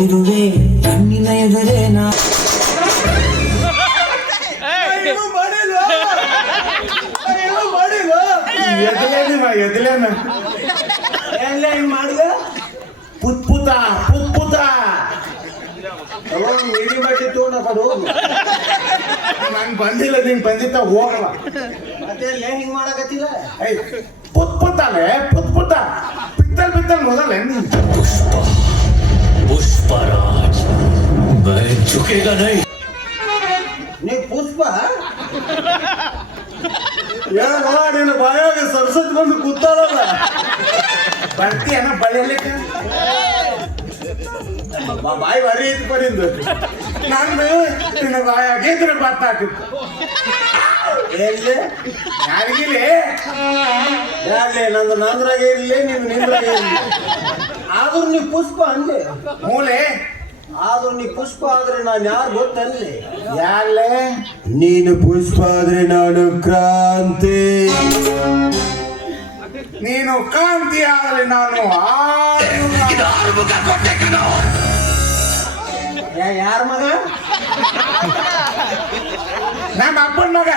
ಬಂದಿರುವೆ ಕಣ್ಣಿನ ಎದುರೇ ನಾ ಮಾಡಿದ ಪುತ್ಪುತ ಪುತ್ಪುತ ಮಿಡಿ ಬಟ್ಟಿ ತಗೊಂಡ ಕಡು ನಂಗೆ ಬಂದಿಲ್ಲ ನೀನ್ ಬಂದಿತ್ತ ಹೋಗಲ್ಲ ಮತ್ತೆ ಹಿಂಗ್ ಮಾಡಕತ್ತಿಲ್ಲ ಪುತ್ಪುತಾಲೆ ಪುತ್ಪುತ ಪಿತ್ತಲ್ ಪಿತ್ತಲ್ ಮೊದಲೇ पुष्पराज मैं झुकेगा नहीं ನೀ ಪುಷ್ಪ ನೀನು ಬಾಯಾಗ ಸರಸ್ವತಿ ಬಂದು ಕೂತಾರಲ್ಲ ಬರ್ತೀಯನ ಬಳಿಯಲಿಕ್ಕೆ ಬಾಯಿ ಬರೀ ಇತ್ತು ಬರಿಂದು ನಾನು ನಿನ್ನ ಬಾಯಾಗಿದ್ರೆ ಭತ್ತ ಹಾಕಿತ್ತು ಎಲ್ಲಿ ಯಾರಿಗಿಲ್ಲ ಯಾರ್ಲೆ ನಂದು ನಂದ್ರಾಗೆ ಇರ್ಲಿ ನೀನು ನಿಂದ್ರಾಗೆ ಇರ್ಲಿ ಆದ್ರೂ ನೀ ಪುಷ್ಪ ಅಂದೆ ಮೂಲೆ ಆದ್ರೂ ನೀ ಪುಷ್ಪ ಆದ್ರೆ ನಾನು ಯಾರು ಗೊತ್ತಲ್ಲಿ ಯಾರೇ ನೀನು ಪುಷ್ಪ ಆದ್ರೆ ನಾನು ಕ್ರಾಂತಿ ನೀನು ಕಾಂತಿ ಆಗಲಿ ನಾನು ಯಾರ ಮಗ ನಮ್ಮ ಅಪ್ಪನ ಮಗ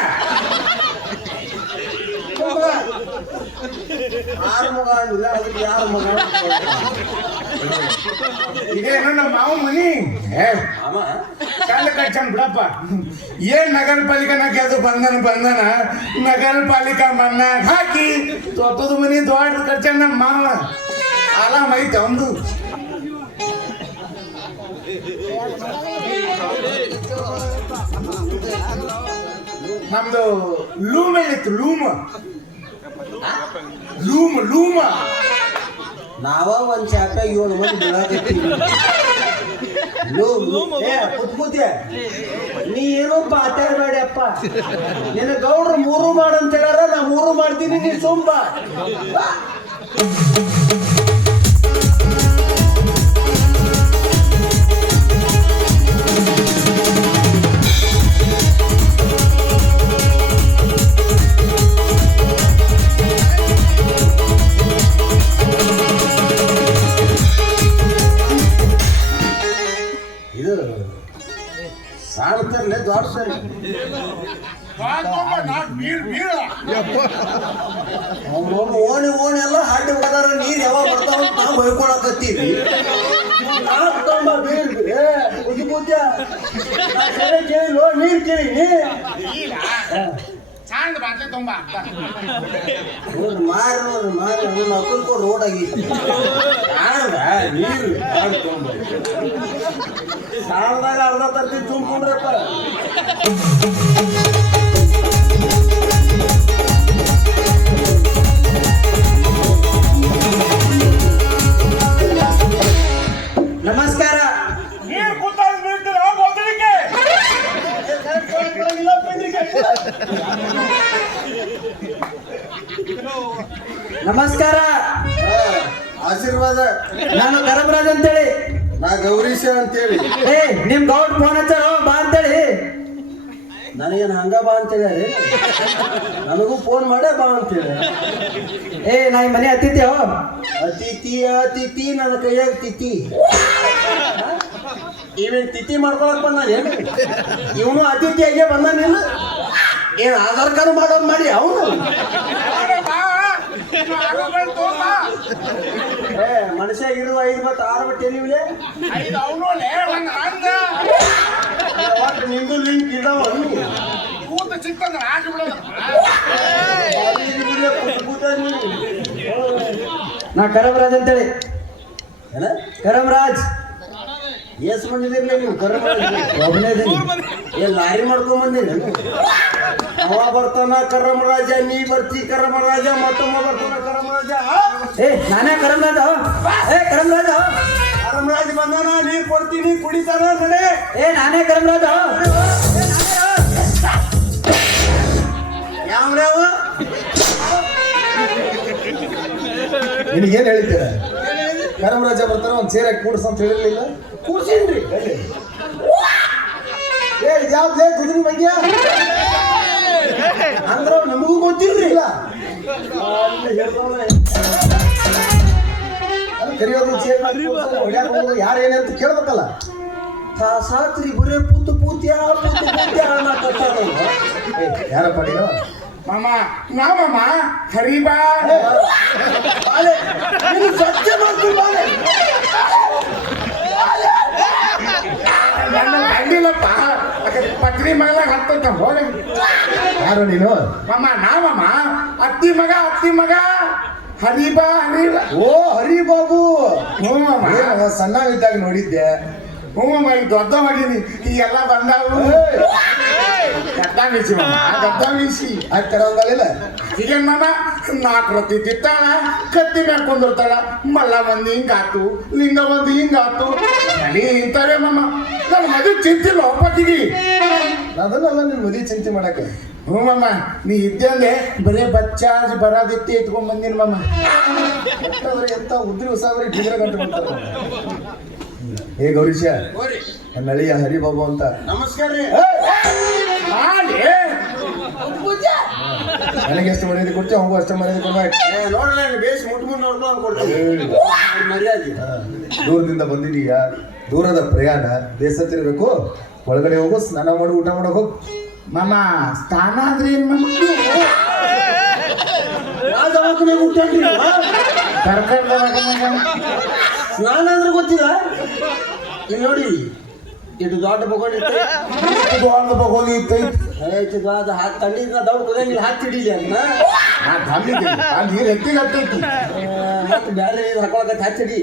ಯಾರ ಮಗ ಅಂದಿಲ್ಲ ಅದಕ್ಕೆ ಯಾರ ಮಗ ಇದೇನು ನಮ್ಮ ಮಾವ ಮನಿ ಅಮ್ಮ ಕಾಲ ಕಚ್ಚನ್ ಬಿಡಪ್ಪ ಏನ್ ನಗರ ಪಾಲಿಕೆನ ಅದು ಬಂದನ ನಗರ ಪಾಲಿಕಾ ಮನ್ನ ಹಾಕಿ ತೊತ್ತದ ಮನಿ ದೊಡ್ಡ ಕಚ್ಚನ್ ನಮ್ಮ ಮಾವ ಆರಾಮ ಐತೆ ಒಂದು ನಮ್ದು ಲೂಮ್ ಹೇಳಿತ್ತು ಲೂಮ್ ಲೂಮ್ ಲೂಮ ನಾವ ಒಂದ್ ಚಾಪ 7 ಮಂದಿ ಬೆಳಕತ್ತೀವಿ ಪುತ್ಪುತ್ಯ ನೀ ಏನೋ ಮಾತಾಡಬೇಡಪ್ಪ ನಿನ್ನ ಗೌಡ್ರು 3 ಮಾಡಂತ ಹೇಳ್ಯಾರ ನಾ 3 ಮಾಡ್ತೀನಿ ನೀ ಸುಂಬ ಇದು ಸಾಡ್ತಾರಲ್ಲ ದೊಡ್ಡ ಸರಿ ಓಣಿ ಓಣಿ ಎಲ್ಲ ಹಾಡಿ ಹೋದಾರ ನೀರ್ ಯಾವಾಗ ಬರ್ತಾವ ನಾವು ಹೊಯ್ಕೊಳಕತ್ತೀವಿ ನೀರ್ ಕೇಳಿ ಮಾರಿ ನೋಡ್ರಿ ಮಾರಿ ಮಕ್ಕಳು ಕೊಡು ರೋಡ್ ಆಗೈತಿ ನೀರು ಸಾಲದಾಗ ಅರ್ಧ ತರ್ತೀವಿ ತುಂಬ್ಕೊಂಡ್ರಪ್ಪ ನಮಸ್ಕಾರ ನೀರು ಕೂತಾಗ ಬೀಳ್ತೀರ ಮೊದಲಿಗೆ ನಮಸ್ಕಾರ ಆಶೀರ್ವಾದ ನಾನು ಕರಮರಾಜ್ ಅಂತೇಳಿ ನಾ ಗೌರೀಶ ಅಂತೇಳಿ ನಿಮ್ ಗೌಡ್ ಫೋನ್ ಹಚ್ಚಾರ ಬಾ ಅಂತೇಳಿ ನನಗೇನು ಹಂಗ ಬಾ ಅಂತೇಳಿ ನನಗೂ ಫೋನ್ ಮಾಡೇ ಬಾ ಅಂತೇಳಿ ನಾ ಈ ಮನೆ ಅತಿಥಿ ಅತಿಥಿ ಅತಿಥಿ ನನ್ನ ಕೈಯಾಗ ತಿಥಿ ಇವೇನ್ ತಿಥಿ ಮಾಡ್ಕೊಳಕ್ ಬಂದ ಇವನು ಅತಿಥಿಯಾಗೆ ಬಂದಾನೇನು ಏನ್ ಆಧಾರ್ ಕಾರ್ಡ್ ಮಾಡೋದು ಮಾಡಿ ಅವನು ಮನುಷ್ಯ ಇರುವ 56 ಬಟ್ಟೆ ನೀವಿಲೆ ನಿಂದು ಲಿಂಕ್ ಇಡವ ನಾ ಕರಮರಾಜ್ ಅಂತೇಳಿ ಕರಮರಾಜ್ ಎಸ್ ಬಂದಿದ್ದೀರಿ ನೀವು ಕರಮರಾಜ್ ಏನ್ ಲಾರಿ ಮಾಡ್ಕೊಂಡ್ ಬಂದಿರಿ ಅವ ಬರ್ತಾನ ಕರಮರಾಜ ನೀ ಬರ್ತಿ ಕರಮರಾಜ ಮತ್ತೊಮ್ಮ ಬರ್ತಾನ ಕರಮರಾಜ ನಾನೇ ಕರಮರಾಜ ಕರಮರಾಜ ಕರಮರಾಜ್ ಬಂದಾನ ನೀರ್ ಕೊಡ್ತೀನಿ ಕುಡಿತಾನ ನಡೆ ನಾನೇ ಕರಮರಾಜ ಯಾವ ನಿನಗೇನು ಹೇಳ್ತೀರ ಕರಮರಾಜ ಬರ್ತಾರ ಒಂದು ಸೇರಾಗಿ ಕೂಡ್ಸ ಅಂತ ಹೇಳಿರ್ಲಿಲ್ಲ ಕೂರ್ಸೇನ್ರಿ ಯಾವ್ದೇ ಕುದುರೆ ಮಂಗ್ಯ ಅಂದ್ರ ನಮಗೂ ಗೊತ್ತಿಲ್ರಿ ಇಲ್ಲ ಕರಿಯೋದು ಯಾರು ಏನಂತ ಕೇಳ್ಬೇಕಲ್ಲ ಸಾತ್ರಿ ಬರೇ ಪೂತ್ಯ ಯಾರಪ್ಪ ನೀನು ಮಾಮ ನಾವಮ್ಮ ಹರಿಬಾ ಸ್ವಚ್ಛ ಮಾಡ್ತೀನಿ ಬಾಲೆ. ನನ್ನ ಗಂಡಿಲಪ್ಪ ಪತ್ರಿ ಮಗಲಾಗ ಹತ್ತೈತ ಹೋಗಿ ಯಾರು ನೀನು ಮಾಮ ನಾವಮ್ಮ ಅತ್ತಿ ಮಗ ಹರಿಬಾ ಓ ಹರಿಬಾಬು ಹ್ಞೂ ಮಾಮ ಸಣ್ಣವಿದ್ದಾಗ ನೋಡಿದ್ದೆ ಹ್ಞೂ ಮಾಮ ಈಗ ದೊಡ್ಡ ಮಾಡೀನಿ ಈ ಎಲ್ಲ ಬಂದಾವು ಗದ್ದ ಮೀಸಿ ಮಾಮ ಗದ್ದ ಮೀಸಿ ಆಗ್ತಾರಲ್ಲ ಈಗೇನ್ ಮಾಮ 4 ರೊಟ್ಟಿ ತಿತ್ತಾಳ ಕತ್ತಿ ಮ್ಯಾಗ ಕುಂದಿರ್ತಾಳ ಮಲ್ಲ ಮಂದಿ ಹಿಂಗಾತು ಲಿಂಗ ಮಂದಿ ಹಿಂಗಾತು ಅಲ್ಲಿ ಇಂಥವೇ ಮಾಮ ನನ್ನ ಮದುವೆ ಚಿಂತಿಲ್ಲ ಒಪ್ಪತ್ತಿಗೆ ಅದನ್ನೆಲ್ಲ ನಿನ್ ಮದುವೆ ಚಿಂತೆ ಮಾಡಕ್ಕೆ ಹ್ಞೂ ಮಾಮ ನೀ ಇದ್ದೆ ಅಂದ್ರೆ ಬರೇ ಬಚ್ಚಾಜ್ ಬರಾದಿತ್ತಿ ಎತ್ಕೊಂಡ್ ಬಂದಿನ ಮಾಮ ಎಂತ ಉದ್ರಿ ಉಸಾಬರಿ ಡಿಗ್ರ ಗಂಟೆ ಬಿಡ್ತಾರ ಏ ಗೌರೀಶ ನನ್ನ ಅಳಿಯ ಹರಿಬಾಬು ಅಂತ ನಮಸ್ಕಾರ ರೀ ನನಗೆ ಎಷ್ಟು ಮರ್ಯಾದೆ ಕೊಡ್ತೀವಿ ಅವಂಗೂ ಅಷ್ಟು ಮರ್ಯಾದೆ ಕೊಡ್ಬೇಕು ನೋಡ್ರಿ ಬೇಸ್ ಮುಟ್ಮುಟ್ ನೋಡ್ಕೊಂಡು ಕೊಡ್ತೀನಿ ಮರ್ಯಾದೆ ದೂರದಿಂದ ಬಂದಿದೀಯ ದೂರದ ಪ್ರಯಾಣ ಬೇಸತ್ತಿರ್ಬೇಕು ಒಳಗಡೆ ಹೋಗು ಸ್ನಾನ ಮಾಡಿ ಊಟ ಮಾಡೋ ಹೋಗು ಮಾಮ ಸ್ಥಾನ ಆದ್ರೆ ಏನ್ ಮಾಮ ಸ್ನಾನ ಅಂದ್ರೆ ಗೊತ್ತಿಲ್ಲ ಇಲ್ಲಿ ನೋಡಿ ಇದು ದೊಡ್ಡ ಬಗೋಣಿತ್ತು ದೊಡ್ಡ ಬಗೋಲಿ ಐತಿ ಅದು ಹಾಕಿ ತಣ್ಣೀರ್ನ ದೌಡ್ ಕುದಂಗಿಲ್ಲ ಹಾಕಿ ಹಿಡೀಲಿ ಅದನ್ನ ಅಲ್ಲಿ ನೀರು ಎತ್ತಿಗೆ ಹತ್ತೈತಿ ಮತ್ತೆ ಬೇರೆ ನೀರು ಹಾಕೊಳಕತ್ತೆ ಹಚ್ಚಿಡಿ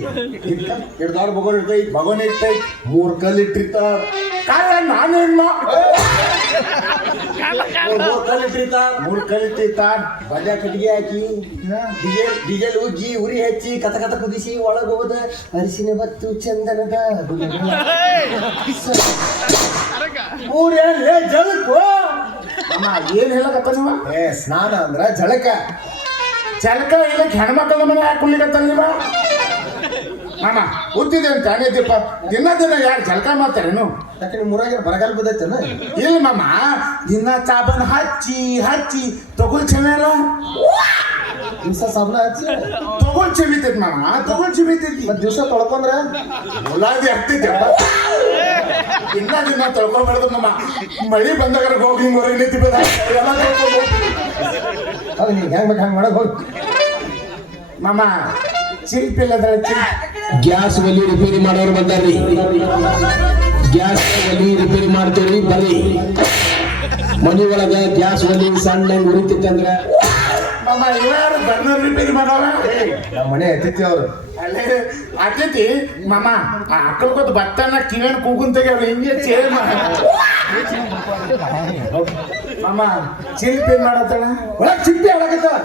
ಇಟ್ಟು ದೊಡ್ಡ ಬಗೋಣಿ ಇರ್ತೈತಿ ಬಗೋನಿ ಇರ್ತೈತಿ 3 ಕಲ್ಲು ಇಟ್ಟಿರ್ತಾರ ಕಾಲ ನಾನೇನ್ ಮೂರ್ ಕಲಿತಿರ್ತಾರ ಬಜಾ ಕಟ್ಟಿಗೆ ಹಾಕಿ ಡೀಸೆಲ್ ಉಜ್ಜಿ ಉರಿ ಹಚ್ಚಿ ಕತ ಕುದಿಸಿ ಒಳಗ ಹೋದ ಅರಿಶಿನ ಬತ್ತು ಚಂದನದ ಜಳಕು ಏನ್ ಹೇಳಕತ್ತ ನೀವ ಸ್ನಾನ ಅಂದ್ರ ಜಳಕ ಚಲಕ ಇಲ್ಲ ಹೆಣ್ಮಕ್ಳ ಮನೆ ಯಾಕೆ ಕುಳ್ಳಿಕತ್ತಲ್ಲ ನೀವ ಮಾಮ ಉದ್ದಿದೆ ಅಂತ ಅನೇದಿಪ್ಪ ದಿನ ಯಾರು ಜಲಕ ಮಾಡ್ತಾರೇನು ಯಾಕೆ ನಿಮ್ಮ ಊರಾಗ ಬರಗಾಲ ಬಿದ್ದೈತೇನ ಇಲ್ಲ ಮಾಮ ದಿನ ಸಾಬನ್ ಹಚ್ಚಿ ತಗೊಳ್ ಚೆನ್ನಲ್ಲ ದಿವಸ ಸಾಬನ ಹಚ್ಚಿ ತಗೊಳ್ ಚೆಮಿತೈತಿ ಮಾಮ ತಗೊಳ್ ಚೆಮಿತೈತಿ ಮತ್ ದಿವಸ ತೊಳ್ಕೊಂಡ್ರ ಮುಲಾದಿ ಆಗ್ತೈತಪ್ಪ ದಿನ ತೊಳ್ಕೊಂಡ್ಬಾರ್ದು ಮಾಮ ಮಳಿ ಬಂದಾಗ ಹೋಗಿ ಹಿಂಗ್ ಹೊರಗೆ ನಿಂತಿ ಎಲ್ಲ ತೊಳ್ಕೊಂಡು ಅದು ನೀನು ಹೆಂಗ್ ಬೇಕು ಹಂಗೆ ಮಾಡಕ್ ಹೋಗಿ ಮಾಮ ಚಿಲ್ಪಿಲ್ಲದ ಗ್ಯಾಸ್ ಒಲಿ ರಿಪೇರಿ ಮಾಡೋರು ಬಂದಾರ್ರಿ ಗ್ಯಾಸ್ ಒಲಿ ರಿಪೇರಿ ಮಾಡ್ತೀವಿ ಬರ್ರಿ ಮನಿ ಒಳಗ ಗ್ಯಾಸ್ ಒಲಿ ಸಣ್ಣ ಉರಿತಿತ್ತಂದ್ರ ಮಾಮ ಇವ್ಯಾರು ಬರ್ನರ್ ರಿಪೇರಿ ಮಾಡೋರ ನಮ್ಮ ಮನೆ ಅತಿಥಿ ಅವರು ಅಲ್ಲೇ ಅತಿಥಿ ಮಾಮ ಆ ಅಕ್ಕಳ್ಕೊತ್ ಭತ್ತನ ಕಿವೇನ್ ಕೂಗುನ್ ತೆಗಿಯವ್ರು ಹಿಂಗೆ ಚೇರ್ ಮಾಮ ಚಿಲ್ಪಿ ಮಾಡತ್ತಳ ಒಳಗ್ ಚಿಪ್ಪಿ ಆಡಕತ್ತಾವ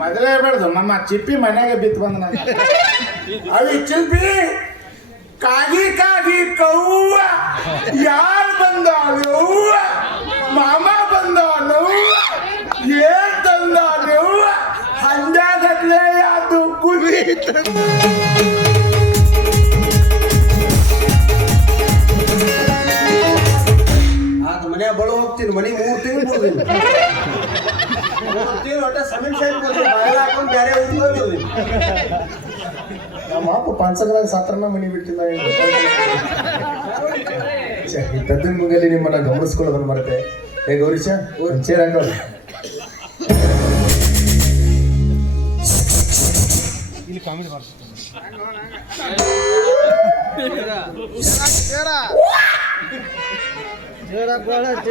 ಮೊದಲೇ ಬೇಡ್ದು ಮಾಮ ಚಿಪ್ಪಿ ಮನ್ಯಾಗ ಬಿತ್ತು ಬಂದ ನಾನು ಅವಿ ಚಿಲ್ಪಿ ಕಾಗಿ ಕವ್ವ ಯಾರು ಬಂದ ಅವ್ವ ಮಾಮ ಬಂದ ನೋವ್ವ ಏನ್ ತಂದ ನೋವ್ವ ಹಂಜಾಗತ್ಲೆ ಅದು ಕುದಿ ಆತ ಮನ್ಯಾಗ ಬಳು ಹೋಗ್ತೀನಿ ಮನೆ 3 ತಿಂಗಳು ಕೊಡ್ತೀನಿ 3 ತಿಂಗಳು ಒಟ್ಟ ಸಮೀಕ್ಷೆ ಕೊಡ್ತೀನಿ ಬಾಯ್ ಹಾಕೊಂಡು ಬೇರೆ ಉಳ್ಕೊಳ್ತೀನಿ ನಮ್ಮ ಅಪ್ಪ ಪಂಚಗರಾಗ ಸತ್ರನ ಮನಿ ಬಿಟ್ಟಿಲ್ಲ ಈ ಕದ್ದಿನ ಮುಂಗಲ್ಲಿ ನಿಮ್ಮನ್ನ ಗಮನಿಸ್ಕೊಳ್ಳೋದನ್ನ ಮರೆತೆ ಹೇ ಗೌರೀಶ ಒಂದು ಚೇರ್ ಹಾಕೋದು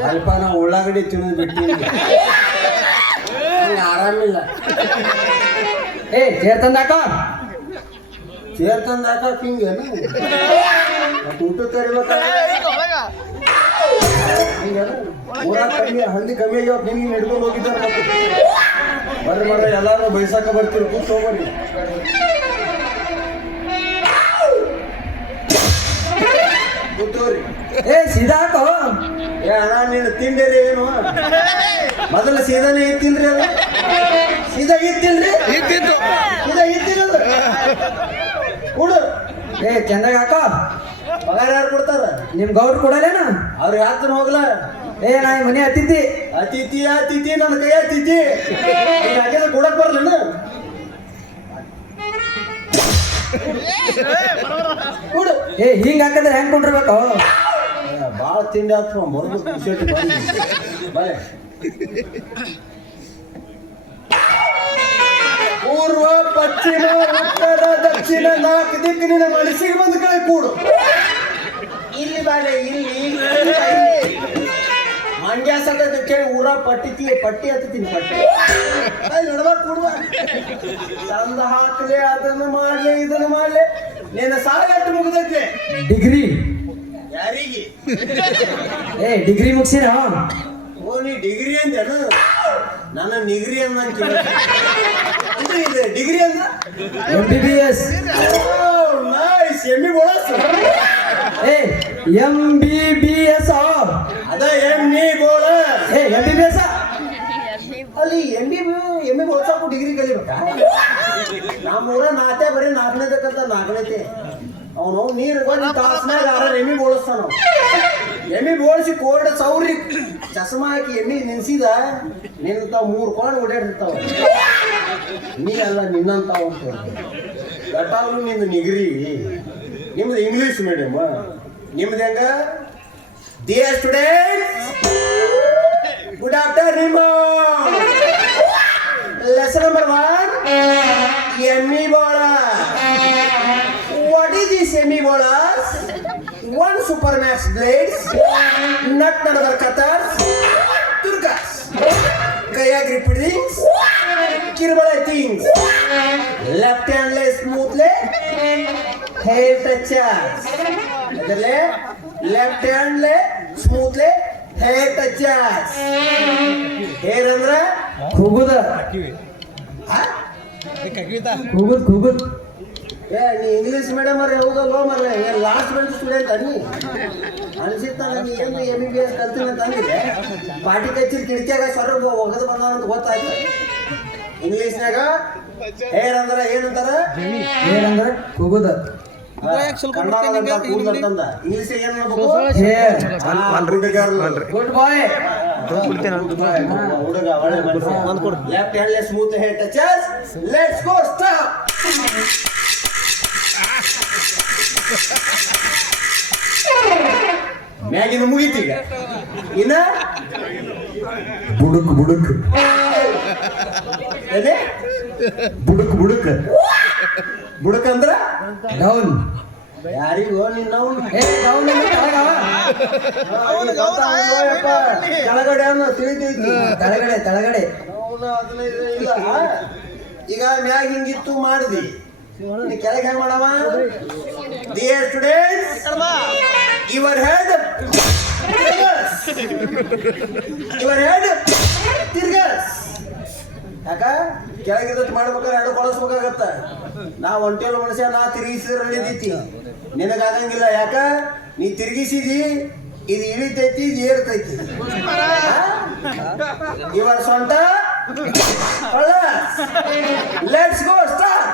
ಅಲ್ಪ ನಾವು ಉಳ್ಳಾಗಡ್ಡಿ ತಿನ್ನೋದು ಬಿಟ್ಟು ಆರಾಮಿಲ್ಲ ಏ ಚೇರ್ ತಂದಾಕ ಹಿಂಗೇನು ಊಟ ಹಂದಿ ಕಮ್ಮಿ ಆಗ್ಯಾವ ನಿಮ್ಗೆ ನಡ್ಕೊಂಡು ಹೋಗಿದ್ದಾರೆ ಬರ್ರಿ ಎಲ್ಲಾರು ಬೈಸಾಕ ಬರ್ತೀರಿ ಕೂತ್ ಹೋಗ್ಬರ್ರಿ ಕೂತವ್ರಿ ಏ ಸೀದಾ ಹಾಕೋ ಏ ಅಣ್ಣ ನೀನು ತಿಂಡಿರಿ ಏನು ಮೊದಲ ಸೀದಾನೇ ಇತ್ತಿಲ್ರಿ ಅದು ಸೀದಾ ಇತ್ತಿಲ್ರಿ ಸೀದಾ ಇತ್ತಿರದು ಕೊಡು ಏ ಚಂದಾಗ ಹಾಕೋ ಪಗಾರ ಯಾರು ಕೊಡ್ತಾರ ನಿಮ್ ಗೌಡ್ರು ಕೊಡಲೇನ ಅವ್ರು ಯಾತನ ಹೋಗ್ಲ ಏ ನಾ ಮನೆ ಅತಿಥಿ ನನ್ನ ಕೈ ಅತಿಥಿ ಹಾಕಿದ್ರೆ ಕೊಡಕ್ ಬರ್ಲೇನ ಕೂಡು. ಏ ಹಿಂಗ್ ಹಾಕಿದ್ರೆ ಹೆಂಗ್ ಕೊಂಡಿರ್ಬೇಕು? ಭಾಳ ತಿಂಡಿ ಆಯ್ತು ಬರ್ಬೇಕು ಶರ್ಟ್ ಬಾಯ್. ಪೂರ್ವ ಪಶ್ಚಿಮ ಉತ್ತರ ದಕ್ಷಿಣ 4 ದಿಕ್ಕಿನ ಮನಸ್ಸಿಗೆ ಬಂದ ಕಡೆ ಕೂಡು. ಇಲ್ಲಿ ಬಾಳೆ ಇಲ್ಲಿ ಮಂಡ್ಯ ಸದ ಕೇಳಿ ಊರ ಪಟ್ಟಿ ಹತ್ತೀನಿ ಪಟ್ಟಿ ಅಲ್ಲಿ ನಡ್ಬಾರ್ದು ಕೂಡುವ. ತಂದ ಹಾಕ್ಲೆ ಅದನ್ನು ಮಾಡ್ಲೆ ಇದನ್ನು ಮಾಡ್ಲೆ ನಿನ್ನ ಸಾಗಟ್ಟು ಮುಗಿದೈತೆ. ಡಿಗ್ರಿ ಯಾರಿಗೆ? ಡಿಗ್ರಿ ಮುಗಿಸಿರ? ಓ ನೀ ಡಿಗ್ರಿ ಅಂದೇನು? ನನ್ನ ನಿಗ್ರಿ ಅಂದ ಇದು ಡಿಗ್ರಿ ಅಂದ MBBS. ನೈಸ್ ಎಮ್ಮಿ ಬೋಳಸ್. MBBS. ಅದ ಎಮ್ಮಿ ಬೋಳ. MBBS. ಅಲ್ಲಿ ಎಮ್ಮಿ ಬೋಳ್ಸಕ್ಕೂ ಡಿಗ್ರಿ ಕಲಿಬೇಕಾ? ನಮ್ಮೂರ ನಾತೆ ಬರೀ 4ನೇತೆ ಕಲ್ತ 4ನೇತೆ. ಅವನು ನೀರು ಬಂದು ತಾಸ್ನಾಗ ಎಮ್ಮಿ ಬೋಳಿಸ್ತಾನ. ಎಮ್ಮಿ ಬೋಳಿಸಿ ಕೋಲ್ಡ್ ಸೌರಿ ಚಸ್ಮಾ ಹಾಕಿ ಎಮ್ಮಿ ನಿನ್ಸಿದ ನಿನ್ನಂತಾವ್ 3 ಕೋಣ ಓಡಾಡಿರ್ತಾವ. ನೀ ಅಲ್ಲ ನಿನ್ನಂತಾವ್ ಅಂತ ಗಟಾವ್ರು ನಿಂದು ನಿಗ್ರಿ. ನಿಮ್ದು ಇಂಗ್ಲಿಷ್ ಮೀಡಿಯಮ್. ನಿಮ್ದು ಹೆಂಗ? Dear students, good afternoon. Lesson number 1, ಎಮ್ಮಿ ಬೋಳ. What is this Emmy Bolas? 1 Supermax blades, nut number cutters, turkas, kaya grip things, kirbala things, left hand lay smoothly, hair touches. Adale left hand lay smoothly, hair touches. Hair andra ಕೂಗುದ ಕೂಗುದ್. ನೀ English medium ಅವ್ರೆ ಹೌದಲ್ವ ಮರ್ರೆ? Last bench student ನೀ ಅನ್ಸಿತ್ತ ನನಗೆ. ಏನು MBBS ಕಲ್ತೀನಿ ಅಂತ ಅಂದಿದೆ. ಪಾಟಿ ಕಚ್ಚಿನ ಕಿಟಕಿಯಾಗ ಸ್ವರ್ಗ ಒಗದು ಬಂದ ಅಂತ ಗೊತ್ತಾಯ್ತು. ಇಂಗ್ಲಿಷ್ನಾಗ ಹೇರ್ ಅಂದ್ರ ಏನಂತಾರ? ಏನಂದ್ರ ಕೂಗುದ. ಕನ್ನಡ ಕೂದಲಂತಂದ. ಇಂಗ್ಲಿಷ್ ಏನ್ ಮಾಡ್ಬೇಕು? ಗುಡ್ ಬಾಯ್. ಹುಡುಗ ಒಳ್ಳೆ ಮನುಷ್ಯ. Left hand smooth hair touches. Let's go stop. ಮ್ಯಾಗಿನ ಮುಗಿತೀಗ ಇನ್ನ ಬುಡುಕ್ ಬುಡುಕ್ ಅದೇ ಬುಡುಕ್ ಬುಡುಕ್ ಬುಡಕ್ ಅಂದ್ರ ಡೌನ್. ಯಾರಿಗೋ ನಿನ್ನ ಡೌನ್ ಕೆಳಗಡೆ ಅನ್ನೋ ತಿಳಿತೈತಿ. ತಳಗಡೆ ಇಲ್ಲ ಈಗ ಮ್ಯಾಗ ಹಿಂಗಿತ್ತು ಮಾಡಿದಿ, ಕೆಳಗೆ ಹೆಂಗ್ ಮಾಡವ? ಡಿಯರ್ ಸ್ಟೂಡೆಂಟ್ಸ್, ಯುವರ್ ಹೆಡ್ ತಿರ್ಗಸ್. ಯಾಕ ಕೆಳಗಿದ್ದಟ್ಟು ಮಾಡ್ಬೇಕಾದ್ರೆ ಎರಡು ಬಳಸ್ಬೇಕಾಗತ್ತ. ನಾ ಒಂಟೇಳು ಮನುಷ್ಯ ನಾ ತಿರುಗಿಸಿದ್ರೆ ನಡೀತೈತಿ, ನಿನಗಾಗಂಗಿಲ್ಲ. ಯಾಕ ನೀ ತಿರುಗಿಸಿದಿ, ಇದು ಇಳಿತೈತಿ, ಇದು ಏರ್ತೈತಿ. ಇವರ್ ಸೊಂಟ ಲೆಟ್ಸ್ ಗೋ ಸ್ಟಾರ್ಟ್.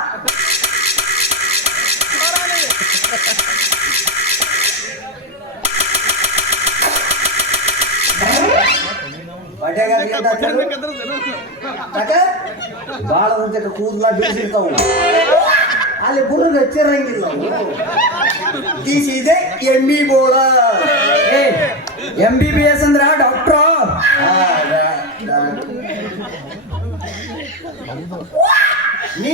ಬಾಳ ಕೂದಲ ಬೀಳ್ಸಿರ್ತಾವ, ಅಲ್ಲಿ ಬುರ್ಗ ಹಚ್ಚಿರಂಗಿಲ್ಲ. ದಿಸ್ ಇದೆ ಎಮ್ಮಿ ಬೋಳ. MBBS ಅಂದ್ರ ಡಾಕ್ಟ್ರ. ನೀ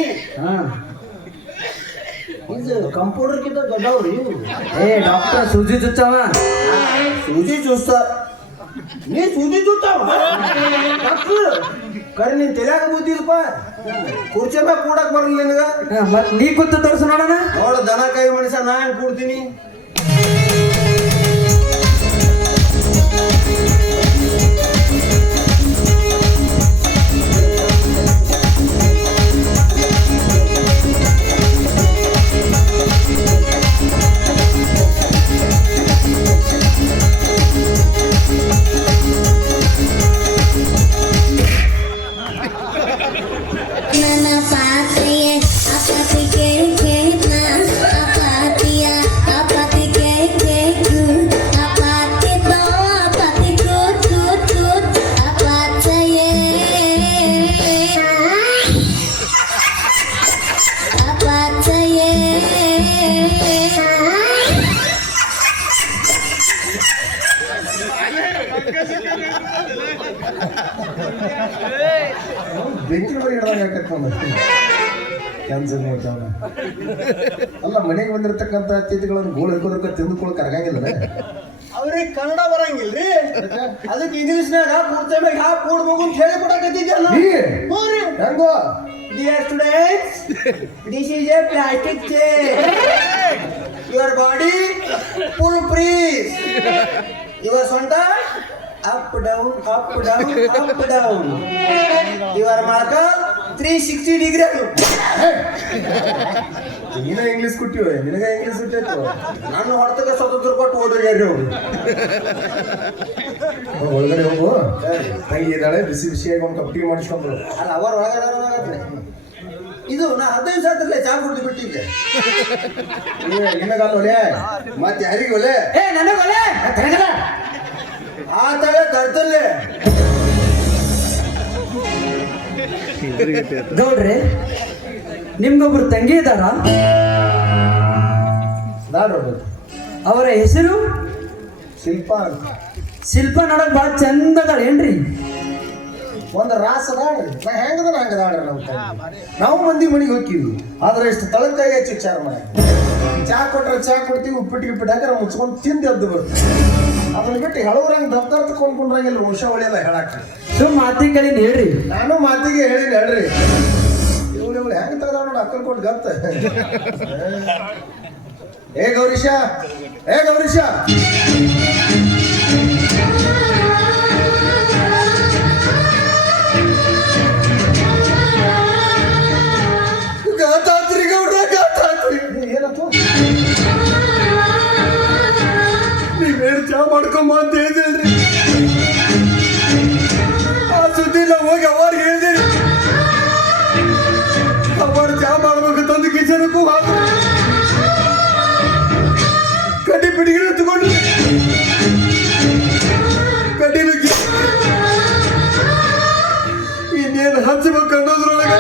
ಇದು ಕಂಪ್ಯೂಟರ್ ಕಿಂತ ದೊಡ್ಡವ್ರಿ. ಡಾಕ್ಟರ್ ಸೂಜಿ ಚುಚ್ಚವ. ಸೂಜಿ ಚೂಸ್ತ. ನೀ ಸೂಜಿ ಚುತ್ತಾವ ಕರೆ ನೀನ್ ತಲೆಯಾಗ ಬುದ್ದಿಲ್ಪ. ಕುರ್ಚಿ ಮ್ಯಾಗ ಕೂಡಕ್ ಬರಲ್ಲ ನಿನಗ. ಮತ್ ನೀ ಕೂತು ತೋರ್ಸು ನೋಡೋಣ. ನೋಡ ದನ ಕೈ ಮನುಷ್ಯ ನಾ ಹೆಂಗ್ ಕೂಡ್ತೀನಿ. Apa ಕ್ಯಾನ್ಸಲ್ ಮಾಡ್ತಾವ. ಅಲ್ಲ ಮನೆಗೆ ಬಂದಿರತಕ್ಕಂಥ ಅತಿಥಿಗಳನ್ನು ಗೋಳು ಹಾಕೋದಕ್ಕೆ ತಿಂದುಕೊಳಕ್ ಆಗಂಗಿಲ್ಲ. ಅವ್ರಿಗೆ ಕನ್ನಡ ಬರಂಗಿಲ್ರಿ, ಅದಕ್ಕೆ ಇಂಗ್ಲಿಷ್ನಾಗ ಪೂರ್ತಿ ಮ್ಯಾಗ ಹಾ ಕೂಡ್ ಮಗು ಅಂತ ಹೇಳಿ ಕೊಡಕತ್ತಿದ್ದಲ್ಲ. ಹೆಂಗೋ Dear students, this is a plastic chair. Your body full freeze. Your shoulder up down, up down, up down. Your marker 360 degree. ನೀನ ಇಂಗ್ಲೀಷ್ ಕೊಟ್ಟಿವ, ನಿನಗ ಇಂಗ್ಲೀಷ್ ಕೊಟ್ಟಿತ್ತು. ನಾನು ಹೊರತಕ್ಕೆ ಸ್ವತಂತ್ರ ಕೊಟ್ಟು ಓದ್ರಿ ಅವ್ರು. ಒಳಗಡೆ ಹೋಗು, ತಂಗಿ ಇದ್ದಾಳೆ, ಬಿಸಿ ಬಿಸಿಯಾಗಿ ಒಂದು ಕಪ್ಪಿ ಮಾಡಿಸ್ಕೊಂಡ್ರು. ಅಲ್ಲ ಅವರ ಒಳಗಡೆ ಇದು ನಾ 15 ಸಾವಿರದಲ್ಲೇ ಚಾ ಕುಡಿದು ಬಿಟ್ಟಿದ್ದೆ. ನಿನಗಲ್ಲ ಒಲೆ, ಮತ್ತೆ ಯಾರಿಗೆ ಒಲೆ? ಏ ನನಗೊಲೆ ಆ ತಳ ಕರ್ತಲ್ಲೇ ಗೌಡ್ರೆ, ನಿಮ್ಗೊಬ್ರು ತಂಗಿ ಇದ್ದಾರ? ನೋಡ್ರಿ, ಅವರ ಹೆಸರು ಶಿಲ್ಪ ಅಂತ. ಶಿಲ್ಪ ನೋಡಕ್ ಭಾಳ ಚಂದ ಅದಾಳ ಏನ್ರಿ? ಒಂದು ರಾಸ ಅದಾಳ್ರಿ. ನಾ ಹೆಂಗದ ಹಂಗದಾಳ್ರಿ. ನಾವು ಮಂದಿ ಮನೆಗೆ ಹೋಗ್ತೀವಿ, ಆದ್ರೆ ಇಷ್ಟು ತಳಕಾಯಿ ಹೆಚ್ಚು ವಿಚಾರ ಮಾಡಿ. ಚಾ ಕೊಟ್ರೆ ಚಾ ಕೊಡ್ತೀವಿ, ಉಪ್ಪಿಟ್ಟು ಹಾಕಿ ನಾವು ಮುಚ್ಕೊಂಡು ತಿಂದು ಎದ್ದು ಬರ್ತೀವಿ. ಅದನ್ನ ಬಿಟ್ಟು ಹೇಳೋರಂಗೆ ದಪ್ತರ ತಕೊಂಡ್ಕೊಂಡ್ರಂಗಿಲ್ಲ, ವಂಶ ಒಳ್ಳೆಯಲ್ಲ ಹೇಳಾಕ್ರಿ. ಮಾತಿ ಕಲಿನ ಹೇಳ್ರಿ. ನಾನು ಮಾತಿಗೆ ಹೇಳಿನಿ ಹೇಳ್ರಿ. ಇವಳು ಹೆಂಗೆ ತೆಗ್ದಾವ ನೋಡಿ ಅಕ್ಕಲ್ ಕೊಟ್ಟು ಗತ್ತ. ಏ ಗೌರೀಶ, ಏ ಗೌರೀಶ, ಗಾತಾತ್ರಿ ಗೌಡ್ರ ಗಾತಾತ್ರಿ. ಏನತ್ತು? ನೀವೇನು ಚಾ ಮಾಡ್ಕೊಂಬ ಅಂತ ಹೇಳಿದ್ರಿ, ಆ ಸುದ್ದಿಲ್ಲ ಹೋಗಿ ಅವ್ರಿಗೆ ಹೇಳಿದಿರಿ. ಅವರು ಚಾ ಮಾಡ್ಬೇಕು ತಂದು ಕಿಚನಕ್ಕೂ ಹೋದ್ರು, ಕಡ್ಡಿ ಪಿಡಿಗಿನ ತಗೊಂಡ್ರಿ, ಕಡ್ಡಿ ಬಿಕ್ಕಿ ಇನ್ನೇನು ಹಚ್ಚಬೇಕು ಅನ್ನೋದ್ರೊಳಗೆ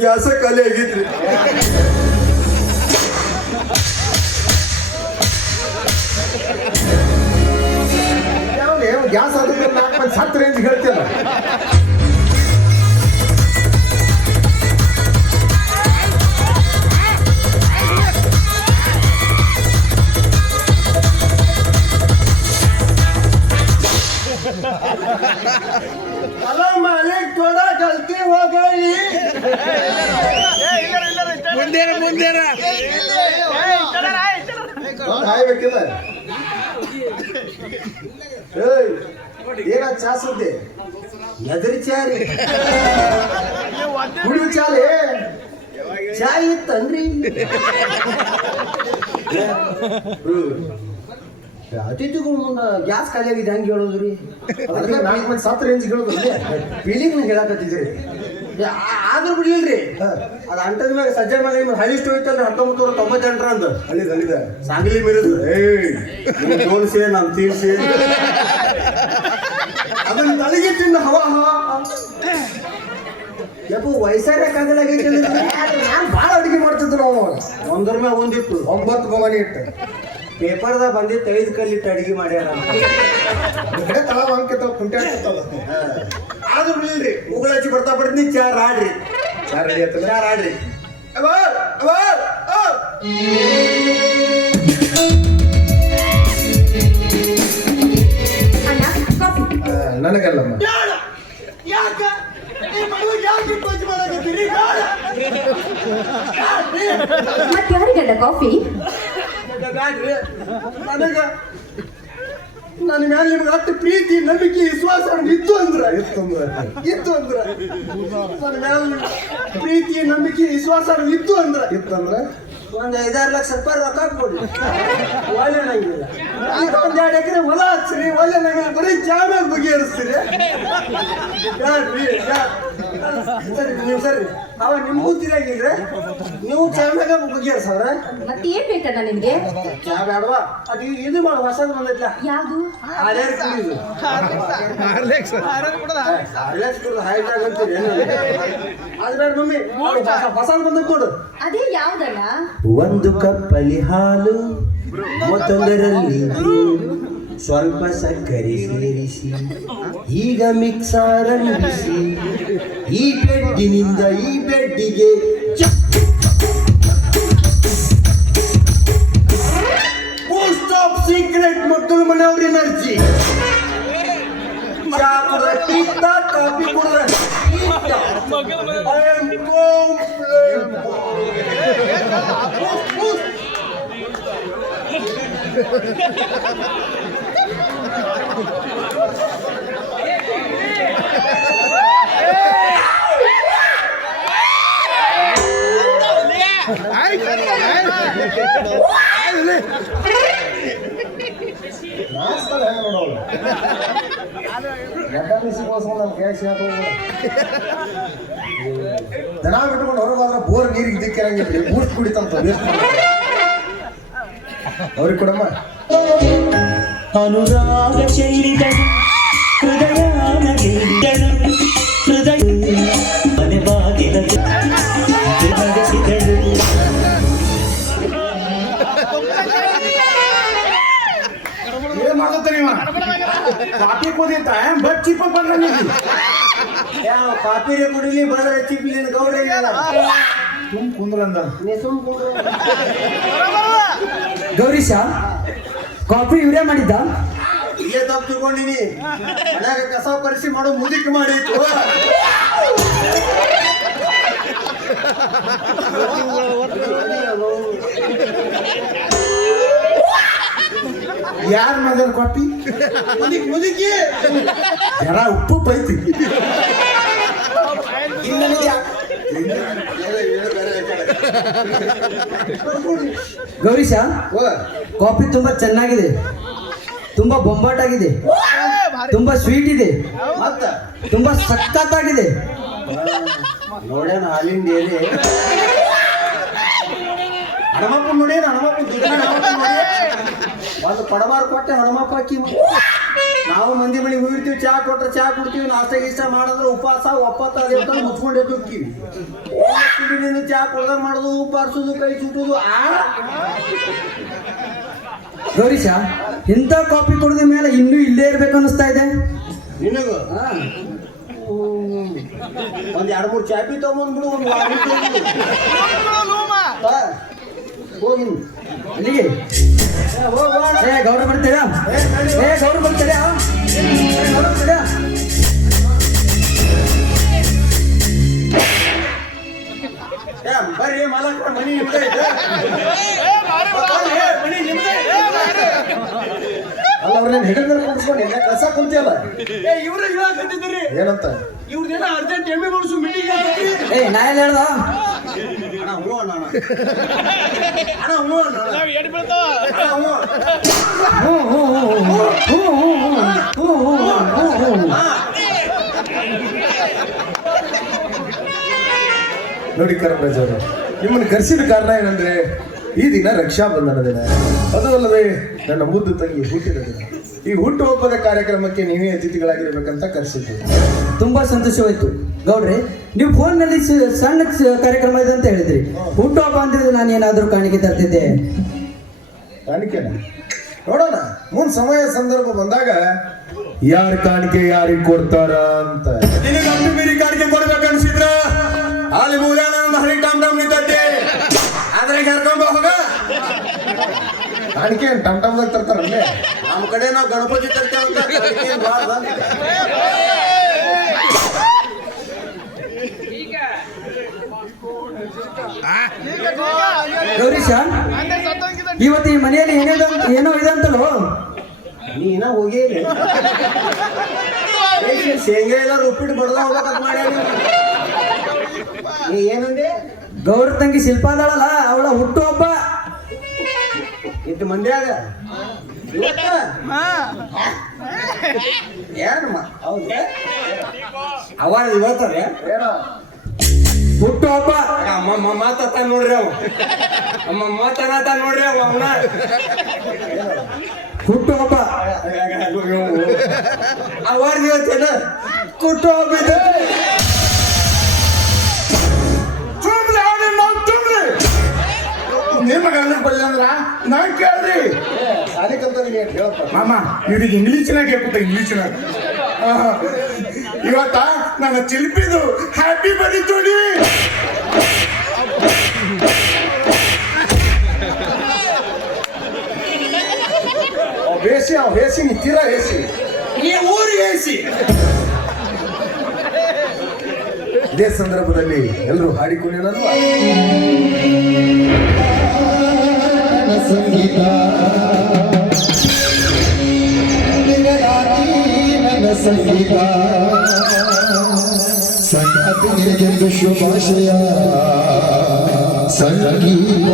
ಗ್ಯಾಸ ಖಾಲಿ ಆಗಿದ್ರಿ. ಗ್ಯಾಸ್ ಆದ್ರೆ 4 ಮಂದಿ ಸತ್ತು ರೇಂಜ್ ಹೇಳ್ತಿಲ್ಲ. हेलो मालिक, थोड़ा गलती हो गई. ಹಾಯ್ಬೇಕಿಲ್ಲ. ಏನ ಚಾ ಸುದ್ದಿ? ಎದುರು ಚಾರಿ ಕುಡಿಯು ಚಾಲೆ ಚಾ ಇತ್ತನ್ರಿ. ಅತಿಥಿಗಳು ಮುಂದೆ ಗ್ಯಾಸ್ ಖಾಲಿ ಆಗಿದೆ ಹೆಂಗೆ ಹೇಳೋದ್ರಿ? 4 ಮಂದಿ ಸತ್ತು ರೇಂಜ್ ಹೇಳೋದು. ಫೀಲಿಂಗ್ ಹೇಳಕತ್ತಿದ್ರಿ. ಆದ್ರೂ ಬಿಡ್ಲಿಲ್ರಿ, ಅದು ಅಂಟದ ಮ್ಯಾಗ ಸಜ್ಜೆ ಮ್ಯಾಗ ನಿಮ್ಗೆ ಹಳಿ ಸ್ಟೋ ಇತ್ತಲ್ರಿ 1998 ಅಂದ ಅಲ್ಲಿದ ಸಾಂಗ್ಲಿ ಮಿರದು. ತೋಲ್ಸೆ ನಮ್ ತೀರ್ಸೆ ಅದನ್ನ ತಲೆಗೆ ತಿಂದು ಹವಾ ಹವಾ ಯಪ್ಪ ವಯಸ್ಸಾಗಲಾಗೈತೆ. ನಾನು ಭಾಳ ಅಡುಗೆ ಮಾಡ್ತಿದ್ದು. ನಾವು ಒಂದ್ರ ಮ್ಯಾಗ ಒಂದಿತ್ತು 9 ಭವಾನಿ ಇಟ್ಟು ಪೇಪರ್ದಾಗ ಬಂದಿತ್ತು 5 ಕಲ್ಲಿಟ್ಟು ಅಡಿಗೆ ಮಾಡ್ಯಾರ. ಕಡೆ ತಳ ಅಂಕಿತ ಕುಂಟೆ ಆಗ್ತದ. ಆದ್ರೂ ಬಿಡ್ಲಿಲ್ರಿ, ಉಗುಳ ಹಚ್ಚಿ ಬರ್ತಾ ಬರ್ತೀನಿ ಚಾರ್ ಆಡ್ರಿ, ಚಾ ರೆಡಿ ಆಯ್ತಲ್ಲ? ಚಾರ್ ಆಡ್ರಿ. ನನಗಲ್ಲಮ್ಮ. ಮತ್ತೆ ಯಾರಿಗಲ್ಲ ಕಾಫಿ? ನನಗ ನನ್ನ ಮ್ಯಾಲ ನಿಮ್ಗೆ ಅಷ್ಟು ಪ್ರೀತಿ ನಂಬಿಕೆ ವಿಶ್ವಾಸ ಇತ್ತು ಅಂದ್ರ ನನ್ನ ಮ್ಯಾಲ ಪ್ರೀತಿ ನಂಬಿಕೆ ವಿಶ್ವಾಸ ಇತ್ತು ಅಂದ್ರ ಒಂದ್ 5-6 ಲಕ್ಷ ರೂಪಾಯಿ ರೊಕ್ಕ ಕೊಡಿ. ಒಳ್ಳೆ ನಂಗಿಲ್ಲ, ಈಗ 1-2 ಎಕರೆ ಹೊಲ ಹಚ್ಚಿರಿ, ಒಳ್ಳೆ ನಂಗಿಲ್ಲ, ಬರೀ ಚಾ ಮ್ಯಾಗ ಬಗೆಹರಿಸ್ತೀರಿ. ಸರಿ ನೀವು ಸರಿ ಅವ ನಿಮ್ ಕೂತಿರಾಗಿಲ್ರೆ, ನೀವು ಚಾ ಮ್ಯಾಗ ಬಗೆಹರಿಸವ್ರ. ಮತ್ತೆ ಏನ್ ಬೇಕಣ್ಣ ನಿನ್ಗೆ? ಚಾ ಬೇಡವಾ? ಅದು ಇದು ಮಾಡ ಹೊಸದ್ ಬಂದೈತ್ಲ, ಯಾವ್ದು? ಹೊಸದ್ ಬಂದೈತ್ ನೋಡು. ಅದೇ ಯಾವ್ದಣ್ಣ? ಒಂದು ಕಪ್ಪಲಿ ಹಾಲು, ಮತ್ತೊಂದರಲ್ಲಿ ಸ್ವಲ್ಪ ಸಕ್ಕರೆ ಸೇರಿಸಿ ಈಗ ಮಿಕ್ಸರ್ ಅಂಟಿಸಿ ಈ ಬೆಡ್ಡಿನಿಂದ ಈ ಬೆಡ್ಡಿಗೆ ಪೋಸ್ಟ್ ಆಫ್ ಸೀಕ್ರೆಟ್ ಮಕ್ಕಳು ಮನೆಯವ್ರ ಎನರ್ಜಿ ಚಾ ಕುಡ್ರ ಪಿತ್ತ ಕಾಫಿ ಕುಡ್ರ I am complaint. ದನ ಬಿಟ್ಕೊಂಡು ಹೊರಗಾದ್ರೆ ಬೋರ್ ನೀರಿಗೆ ದಿಕ್ಕಿರಂಗಿಲ್ಲ ಬೂಸ್ಟ್ ಕುಡಿತಂತ ಅವ್ರಿಗೆ ಕೊಡಮ್ಮ ಅನುರಾಗ ಚೆಲ್ಲಿದಳು ಹೃದಯಾನ ಗೆಲ್ಲಿದಳು ಹೃದಯ ಮನೆ ಬಾಗಿಲದು ನಡೆಸಿದಳು ಏನ್ ಮಾಡುತ್ತೆ ನೀವ ಕಾಫಿ ಕುದೀತ ಬಚ್ಚಿಪ್ಪ ಬಂದ ಯಾವ ಕಾಪಿರಿ ಕುಡಿಲಿ ಬಂದ್ರೆ ಚಿಪ್ಲಿನ ಗೌಡ ತುಂಬ ಕುಂದ್ರಂದ ಗೌರೀಶ ಕಾಫಿ ಇವರೇ ಮಾಡಿದ್ದ? ಇಲ್ಲೇ ತಪ್ಪು ತಿಳ್ಕೊಂಡಿನಿ ಮನ್ಯಾಗ ಕಸ ಪರಿಸಿ ಮಾಡೋ ಮುದುಕಿ ಮಾಡಿತ್ತು ಯಾರ ಮಗನ ಕಾಪಿ ಮುದುಕಿ ಜರ ಉಪ್ಪು ಪೈತಿ ಗೌರೀಶ ಕಾಫಿ ತುಂಬಾ ಚೆನ್ನಾಗಿದೆ, ತುಂಬಾ ಬೊಂಬಾಟಾಗಿದೆ, ತುಂಬಾ ಸ್ವೀಟ್ ಇದೆ, ಮತ್ತ ತುಂಬಾ ಸಖತ್ತಾಗಿದೆ. ನೋಡ್ಯಾನ ಹಾಲಿಂದ ಏನೇ ಹಣಮಪ್ಪ ನೋಡೇನ ಒಂದು ಪಡವಾರ ಕೊಟ್ಟೆ ಹಣಮಪ್ಪ ಅಕ್ಕಿ ನಾವು ಮಂದಿ ಮನೆಗೆ ಹೋಗಿರ್ತೀವಿ, ಚಾ ಕೊಟ್ರೆ ಚಾ ಕುಡ್ತೀವಿ, ನಾಷ್ಟ ಗೀಷ್ಟ ಮಾಡಿದ್ರೆ ಉಪವಾಸ ಒಪ್ಪತ್ತ ಅದೇ ಮುಚ್ಕೊಂಡೇ ದುಕ್ಕಿವಿ. ನೀನು ಚಾ ಕೊಡ್ದ ಮಾಡೋದು, ಉಪ್ಪು ಹರಿಸೋದು, ಕೈ ಸುಟ್ಟೋದು ಗೌರೀಶ, ಇಂಥ ಕಾಫಿ ಕುಡಿದ ಮೇಲೆ ಇನ್ನೂ ಇಲ್ಲೇ ಇರ್ಬೇಕು ಅನಿಸ್ತಾ ಇದೆ. ನಿನಗ ಒಂದ್ 2-3 ಚಾಪಿ ತಗೊಂಡ್ಬಿಡು, ಒಂದು ಹೋಗಿ ಅಲ್ಲಿಗೆ ಗೌಡ ಬರ್ತೀರಾ? ಗೌಡ ಬರ್ತೀರಾ? ಗೌಡ ಬರ್ತೀರಾ? ಬರ್ರಿ ಮಾಲಕ್ರ ಮನಿ ನಿಮ್ದೇ ಐತೆ. ಮನಿ ನಿಮ್ದೇ ಅಲ್ಲ ಅವ್ರನ್ನ ಹಿಡಿದ್ರೆ ಕುಡಿಸ್ಕೊಂಡು ಎಲ್ಲ ಕಸ ಕುಂತಿಯಲ್ಲ ಇವ್ರು ಇವಾಗ ಕಟ್ಟಿದ್ರಿ ಏನಂತ ಇವ್ರದೇನ ಅರ್ಜೆಂಟ್ ಎಮ್ಮೆ ಬಳಸು ಮೀಟಿಂಗ್ ನಾ ಎಲ್ಲ ಹೇಳ್ದ ಅಣ್ಣ ಹ್ಞೂ ಅಣ್ಣ ಅಣ್ಣ ಹ್ಞೂ ಅಣ್ಣ ನೋಡಿ ಕರಮರಾಜ್ ಅವರು, ನಿಮ್ಮನ್ನು ಕರೆಸಿದ ಕಾರಣ ಏನಂದ್ರೆ ಈ ದಿನ ರಕ್ಷಾ ಬಂಧನ ದಿನ, ಅದು ಅಲ್ಲದೆ ನನ್ನ ಮುದ್ದು ತಂಗಿ ಹುಟ್ಟಿದ ದಿನ. ಈ ಹುಟ್ಟುಹಬ್ಬದ ಕಾರ್ಯಕ್ರಮಕ್ಕೆ ನೀವೇ ಅತಿಥಿಗಳಾಗಿರ್ಬೇಕಂತ ಕರೆಸಿದ್ದೀವಿ. ತುಂಬಾ ಸಂತೋಷವಾಯ್ತು ಗೌಡ್ರೆ. ನೀವು ಫೋನ್ನಲ್ಲಿ ಸಣ್ಣ ಕಾರ್ಯಕ್ರಮ ಇದೆ ಅಂತ ಹೇಳಿದ್ರಿ, ಹುಟ್ಟುಹಬ್ಬ ಅಂತಿದ್ರೆ ನಾನು ಏನಾದರೂ ಕಾಣಿಕೆ ತರ್ತಿದ್ದೆ. ಕಾಣಿಕೆ ನೋಡೋಣ, ಮುಂದ್ ಸಮಯ ಸಂದರ್ಭ ಬಂದಾಗ ಯಾರ ಕಾಣಿಕೆ ಯಾರಿಗೆ ಕೊಡ್ತಾರ ಅಂತ. ನಿನಗೆ ಅಪ್ಪಿ ಮೀರಿ ಕಾಣಿಕೆ ಕೊಡ್ಬೇಕು ಅನ್ಸಿದ್ರ ಅಲ್ಲಿ ಮೂಲ್ಯಾನ ಒಂದು ಹಳಿ ಟಮ್ ಟಮ್ ನಿಂತೈತಿ, ಆದ್ರೆ ಕರ್ಕೊಂಡ್ ಹೋಗ ಕಾಣಿಕೆ ಟಮ್ ಟಮ್ದಾಗ ತರ್ತಾರಲ್ಲೇ. ನಮ್ಮ ಕಡೆ ನಾವು ಗಣಪತಿ ತರ್ತೇವೆ ಗೌರೀಶ, ಇವತ್ತು ಈ ಮನೆಯಲ್ಲಿ ಏನೋ ಇದೆ ಅಂತಲೋ? ನೀನ ಹೋಗೇ ಇಲ್ಲ ಶೇಂಗಾ ಎಲ್ಲ ಉಪ್ಪಿಟ್ಟು ಬಡ್ದ ಹೋಗ್ಬೇಕಂತ ಮಾಡ್ಯಾರ. ಏನಂದೆ? ಗೌರ ತಂಗಿ ಶಿಲ್ಪ ಅದಾಳಲ್ಲ, ಅವಳ ಹುಟ್ಟುಹಬ್ಬ. ಇಟ್ಟು ಮಂಡ್ಯಾಗ ಏನಮ್ಮ ಹೌದ ಅವ ಇವತ್ತರೆ ಹುಟ್ಟುಹಬ್ಬ ಅಮ್ಮ ಮಾತಾತ ನೋಡ್ರಿ ಅವ ಅಮ್ಮ ಮಾತಾತ ನೋಡ್ರಿ ಅವ ಅವನ ಹುಟ್ಟುಹಬ್ಬ ಅವಾರ್ದು ಇವತ್ತೇನ ಹುಟ್ಟುಹಬ್ಬ ಇದೆ. ನಿಮಗೆ ಅದಕ್ಕೆ ಬರಲಿಲ್ಲ ಅಂದ್ರ ನಾನ್ ಕೇಳ್ರಿ ಸಾಲಿ ಕಲ್ತಂದ್ರೆ ನೀನು ಹೇಳಪ್ಪ. ಮಾಮ ಇವ್ರಿಗೆ ಇಂಗ್ಲೀಷ್ನಾಗ ಹೇಳ್ಕೊತ ಇಂಗ್ಲೀಷ್ನಾಗ ಇವತ್ತ ನನ್ನ ಚಿಲ್ಪಿದು ಹ್ಯಾಪಿ ಬರೀ ತೋಡಿ ಬೇಸಿ ನೀ ತೀರಾ ಬೇಸಿ ಈ ಊರಿಗೆ ಏಸಿ ಇದೇ ಸಂದರ್ಭದಲ್ಲಿ ಎಲ್ಲರೂ ಹಾಡಿಕೊಂಡೆ ನಾನು ಸಂಗೀತ ನನ್ನ ಸಂಗೀತ ಸಂಗಾತಿಗೆಂದು ಶುಭಾಶಯ ಸಂಗೀತ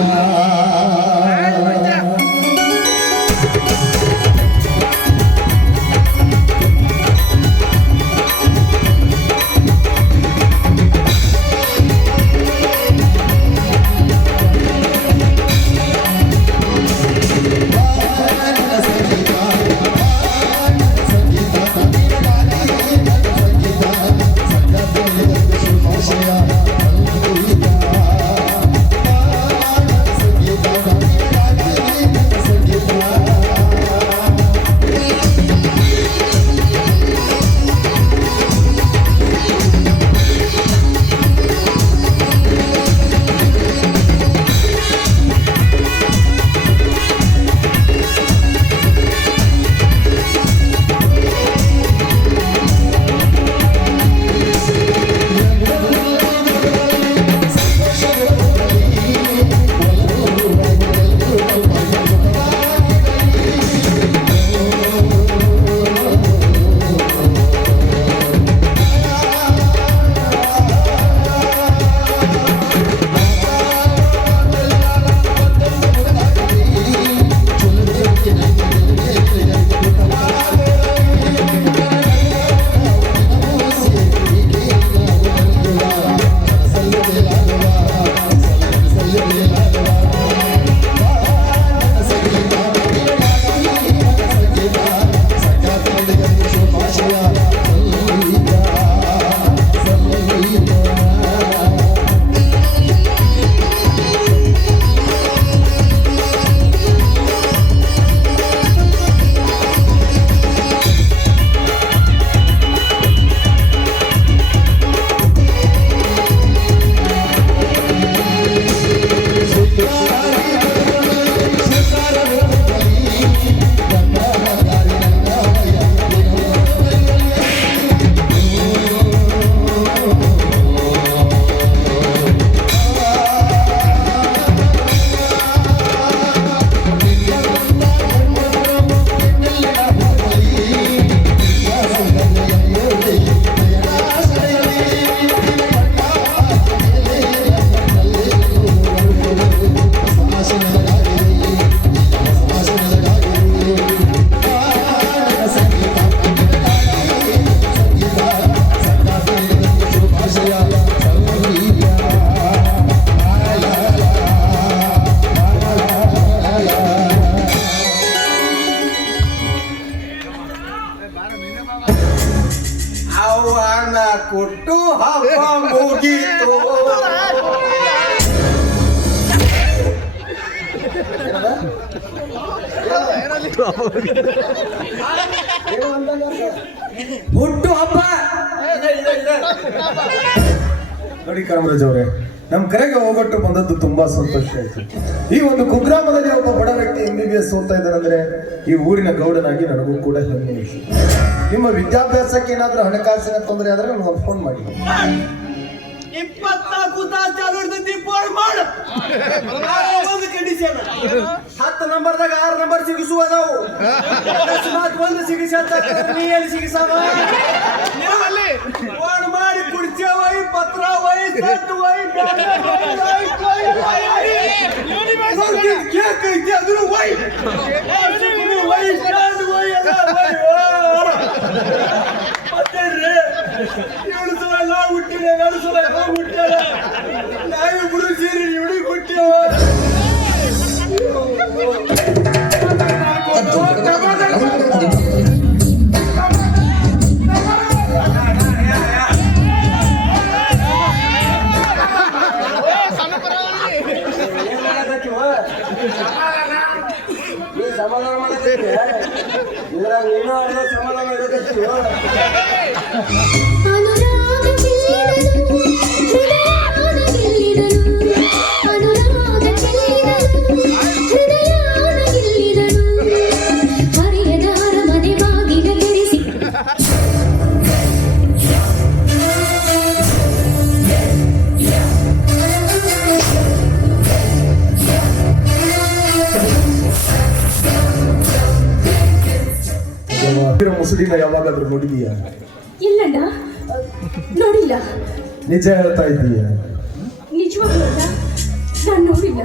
ಅವನ ಕೊಟ್ಟು ಹಬ್ಬ ಮುಗೀತು ಹುಟ್ಟು ಹಬ್ಬ. ನೋಡಿ ಕಾಮರಾಜ್ ಅವರೇ, ನಮ್ ಕರೆಗೆ ಹೋಗೊಟ್ಟು ಬಂದದ್ದು ತುಂಬಾ ಸಂತೋಷ ಆಯ್ತು. ಈ ಒಂದು ಕುಗ್ರಾಮದಲ್ಲಿ ಒಬ್ಬ ಬಡ ವ್ಯಕ್ತಿ MBBS ಓದ್ತಾ ಇದ್ದಾರಂದ್ರೆ ಈ ಊರಿನ ಗೌಡನಾಗಿ ನನಗೂ ಕೂಡ ಹೆಮ್ಮೆ ವಿಷಯ. ನಿಮ್ಮ ವಿದ್ಯಾಭ್ಯಾಸಕ್ಕೆ ಏನಾದ್ರೂ ಹಣಕಾಸಿನ ತೊಂದರೆ ಆದ್ರೆ ನನಗೊಂದು ಫೋನ್ ಮಾಡಿ. 24 ತಾಸು ಚಾಲು ಇರ್ತೈತಿ, ಫೋನ್ ಮಾಡು. ಒಂದು ಕಂಡೀಷನ್, 10 ನಂಬರ್ದಾಗ 6 ನಂಬರ್ ಸಿಗಿಸುವುದಾವು. ಅಕಸ್ಮಾತ್ ಒಂದು ಸಿಗಿಸ ನೀ ಎಲ್ಲಿ ಸಿಗಿಸಾವ? ಫೋನ್ ಮಾಡಿ ಕುಡ್ತೇವೈ, ಪತ್ರ ವೈ, ಸಟ್ ವೈ, ಕೇಕ್ ಐತಿ ಅದ್ರ ವೈ, ವೈ ಸ್ಟ್ಯಾಂಡ್ ವೈ ಎಲ್ಲ ವೈ. ಮತ್ತೇನ್ರಿ ಇವಳು ಸಲ ನಾವು ಹುಟ್ಟಿದೆ, ಎರಡು ಸಲ ನಾವು ಹುಟ್ಟ್ಯಾರ, ನಾವಿಬ್ರು ಸೇರಿ ಇವಳಿಗೆ ಹುಟ್ಟೇವ. ನೀ ಸಮಾಧಾನ ಮಾಡಕತ್ತಿ ಇದ್ರಾಗ ನೀನು ಅಲ್ಲೇ ಸಮಾಧಾನ ಇರಕತ್ತಿ ಅನುರಾಗ ಚೆಲ್ಲಿದನು ಹೃದಯಾನ ಗೆಲ್ಲಿದನು ಅನುರಾಗ ಚೆಲ್ಲಿದನು ಹೃದಯಾನ ಗೆಲ್ಲಿದನು ಹರಿಯದ ಅರಮನೆ ಬಾಗಿಲ ತೆರೆಸಿ ಮುಸುಡಿನ ಯಾವಾಗಾದ್ರೂ ನೋಡಿದೀಯ? ಇಲ್ಲಣ್ಣ ನೋಡಿಲ್ಲ. ನಿಜ ಹೇಳ್ತಾ ಇದ್ದೀಯ? ನಿಜವಾಗ್ಲೂ ಅಣ್ಣ ನಾನು ನೋಡಿಲ್ಲ.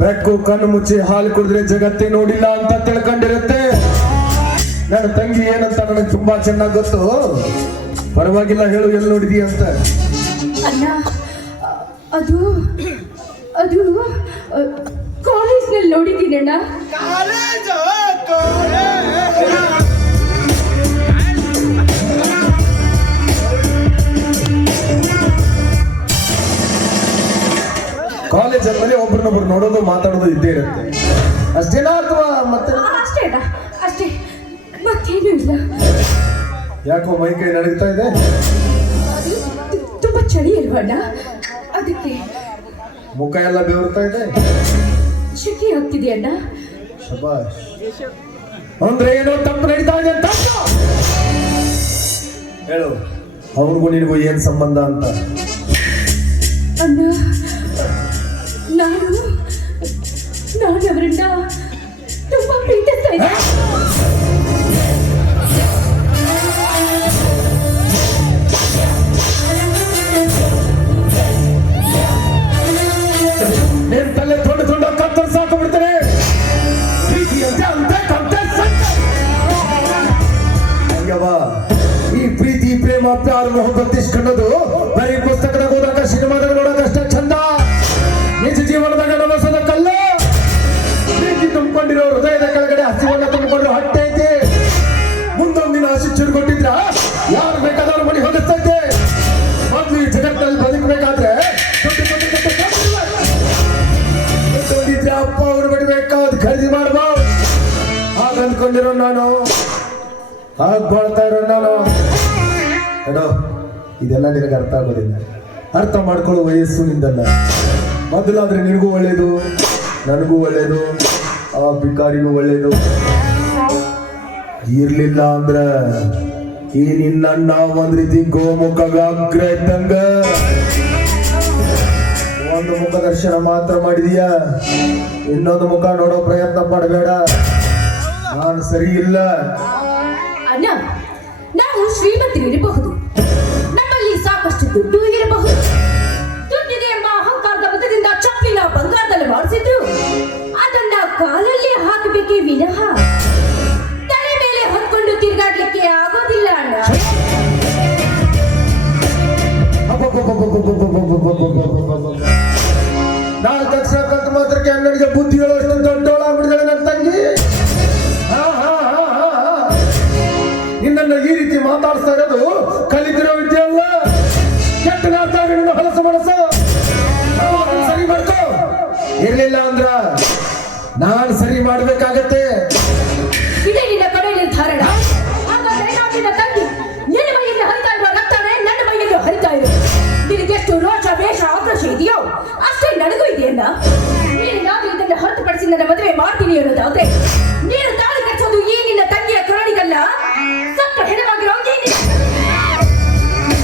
ಬೆಕ್ಕು ಕಣ್ಣು ಮುಚ್ಚಿ ಹಾಲು ಕುಡಿದ್ರೆ ಜಗತ್ತೇ ನೋಡಿಲ್ಲ ಅಂತ ತಿಳ್ಕೊಂಡಿರುತ್ತೆ. ನನ್ನ ತಂಗಿ ಏನಂತ ನನಗೆ ತುಂಬಾ ಚೆನ್ನಾಗಿ ಗೊತ್ತು. ಪರವಾಗಿಲ್ಲ, ಹೇಳು, ಎಲ್ಲಿ ನೋಡಿದೀಯ ಅಂತ. ಅಣ್ಣ ಅದು ಅದು ಕಾಲೇಜ್ನಲ್ಲಿ ನೋಡಿದ್ದೀನಿ ಅಣ್ಣ. ಕಾಲೇಜ್ ಅಂದ್ಮೇಲೆ ಒಬ್ರನ್ನೊಬ್ರು ನೋಡೋದು ಮಾತಾಡೋದು ಇದ್ದೇ ಇರುತ್ತೆ. ಅಷ್ಟೇನಾ ಅಥವಾ ಮತ್ತೆ? ಅಷ್ಟೇ ಅಣ್ಣ, ಅಷ್ಟೇ, ಮತ್ತೇನು ಇಲ್ಲ. ಯಾಕೋ ಮೈ ಕೈ ನಡೀತಾ ಇದೆ? ಅದು ತುಂಬಾ ಚಳಿ ಅಲ್ವಣ್ಣ, ಅದಕ್ಕೆ. ಮುಖ ಎಲ್ಲ ಬೆವರ್ತಾ ಇದೆ? ಶೆಕೆ ಆಗ್ತಿದೆ ಅಣ್ಣ. ಶಬಾಷ್. ಅಂದ್ರೆ ಏನೋ ತಪ್ಪು ನಡೀತಾ ಇದೆ ಅಂತ ಹೇಳು. ಅವನಿಗೂ ನಿನಗೂ ಏನ್ ಸಂಬಂಧ ಅಂತ? ಅಣ್ಣ ನಾನು ಅವರನ್ನ ತುಂಬಾ ಪ್ರೀತಿಸ್ತಾ ಇದ್ದೆ. ನಿನ್ ತಲೆ ತೊಂಡು ತೊಂಡ ಕತ್ತರಿಸಿ ಹಾಕೊಂಡ್ಬಿಡ್ತಾರೆ. ಈ ಪ್ರೀತಿ ಪ್ರೇಮ ಪ್ಯಾರ ಮೊಹಬ್ಬತ್ ಇಸ್ಕೊಂಡದು ಬರೀ ಪುಸ್ತಕದಾಗ ಓದಾಕ ಸಿನಿಮಾದಾಗ ನೋಡಕ ಅಷ್ಟೇ ಚಂದ. ನಿಜ ಜೀವನದಾಗ ನಮಸದಕ್ಕಲ್ಲ. ಪ್ರೀತಿ ತುಂಬಿಕೊಂಡಿರೋ ಹೃದಯದ ಕೆಳಗಡೆ ಹಸಿವನ್ನ ತುಂಬಿಕೊಂಡಿರೋ ಹೊಟ್ಟೆ ಐತಿ. ಮುಂದೊಂದಿನ ಹಸಿ ಚುರುಗೊಟ್ಟಿದ್ರ ಯಾರು ಬೇಕಾದವ್ರ ಮನೆ ಹೊಗಿಸ್ತೈತೆ. ಮೊದ್ಲು ಈ ಜಗತ್ತಿನಲ್ಲಿ ಬದುಕಬೇಕಾದ್ರೆ ಅಪ್ಪ ಅವ್ರು ಬಿಡ್ಬೇಕಾದ್ ಖರೀದಿ ಮಾಡ್ಬೋದು. ಹಾಗ ಅಂದ್ಕೊಂಡಿರೋ ನಾನು, ಹಾಗೆ ಬಾಳ್ತಾ ಇರೋ ನಾನು. ಏನೋ ಇದೆಲ್ಲ ನಿನಗೆ ಅರ್ಥ ಆಗೋದಿಲ್ಲ. ಅರ್ಥ ಮಾಡ್ಕೊಳ್ಳೋ ವಯಸ್ಸು ನಿಂದಲ್ಲ. ಮೊದಲಾದ್ರೆ ನಿನಗೂ ಒಳ್ಳೇದು, ನನಗೂ ಒಳ್ಳೇದು, ಆ ಬಿಕಾರಿಗೂ ಒಳ್ಳೇದು. ಇರ್ಲಿಲ್ಲ ಅಂದ್ರ ಈ ನಿನ್ನ ಒಂದ್ ರೀತಿ ಗೋಮುಖಗ ಅಗ್ರ ಇದ್ದಂಗ. ಒಂದು ಮುಖ ದರ್ಶನ ಮಾತ್ರ ಮಾಡಿದೀಯ, ಇನ್ನೊಂದು ಮುಖ ನೋಡೋ ಪ್ರಯತ್ನ ಮಾಡಬೇಡ. ನಾನು ಸರಿ ಇಲ್ಲ. ಅಣ್ಣ ನಾವು ಶ್ರೀಮಂತರಿರಬಹುದು, ನಮ್ಮಲ್ಲಿ ಸಾಕಷ್ಟು ದುಡ್ಡು ಇರಬಹುದು. ದುಡ್ಡಿದೆ ಎಂಬ ಅಹಂಕಾರದ ಮತದಿಂದ ಚಪ್ಪಲಿನ ಬಂಗಾರದಲ್ಲಿ ಮಾಡಿಸಿದ್ರು ಅದನ್ನ ಕಾಲಲ್ಲಿ ಹಾಕಬೇಕೇ ವಿನಃ ತಲೆ ಮೇಲೆ ಹೊತ್ಕೊಂಡು ತಿರುಗಾಡ್ಲಿಕ್ಕೆ ಆಗೋದಿಲ್ಲ ಅಣ್ಣ. ನಾಲ್ಕು ಅಕ್ಷರ ಕಲ್ತು ಮಾತ್ರಕ್ಕೆ ಹನ್ನೆರಡಿಗೆ ಬುದ್ಧಿ ಹೇಳೋಷ್ಟು ದೊಡ್ಡವಳಾಗ್ಬಿಡಿದಾಳೆ ನನ್ನ ತಂಗಿ. ನಿನ್ನನ್ನು ಈ ರೀತಿ ಮಾತಾಡಿಸ್ತಾ ಇರೋದು ಕಲಿತಿರೋ ವಿದ್ಯೆ ಅಲ್ಲ. ಕೆಟ್ಟ ನಾಲ್ಕು ಹೊಲಸು ಮನಸ್ಸು ಸರಿ ಮಾಡ್ಕೋ. ಇರ್ಲಿಲ್ಲ ಅಂದ್ರ ನಾನು ಸರಿ ಮಾಡ್ಬೇಕಾಗತ್ತೆ. ಇದೇ ನಿನ್ನ ಕಡೆ ನಿರ್ಧಾರಣ. ಹಾಗಾದ್ರೆ ನಾನು ನಿನ್ನ ತಂಗಿ, ನಿನ್ನ ಮೈಯಲ್ಲಿ ಹರಿತಾ ಇರುವ ರಕ್ತವೇ ನನ್ನ ಮೈಯಲ್ಲಿ ಹರಿತಾ ಇರು. ನಿನಗೆಷ್ಟು ರೋಷ ವೇಷ ಆಕ್ರೋಶ ಇದೆಯೋ ಅಷ್ಟೇ ನನಗೂ ಇದೆಯಲ್ಲ. ನೀನಾದ್ರೂ ಇದನ್ನು ಹೊರತುಪಡಿಸಿ ನನ್ನ ಮದುವೆ ಮಾಡ್ತೀನಿ ಅನ್ನೋದಾದ್ರೆ ನೀನು ತಾಳಿ ಕಟ್ಟೋದು ಈ ನಿನ್ನ ತಂಗಿಯ ಕರುಣಿಗಲ್ಲ, ಸತ್ತ ಹೆಣವಾಗಿರೋ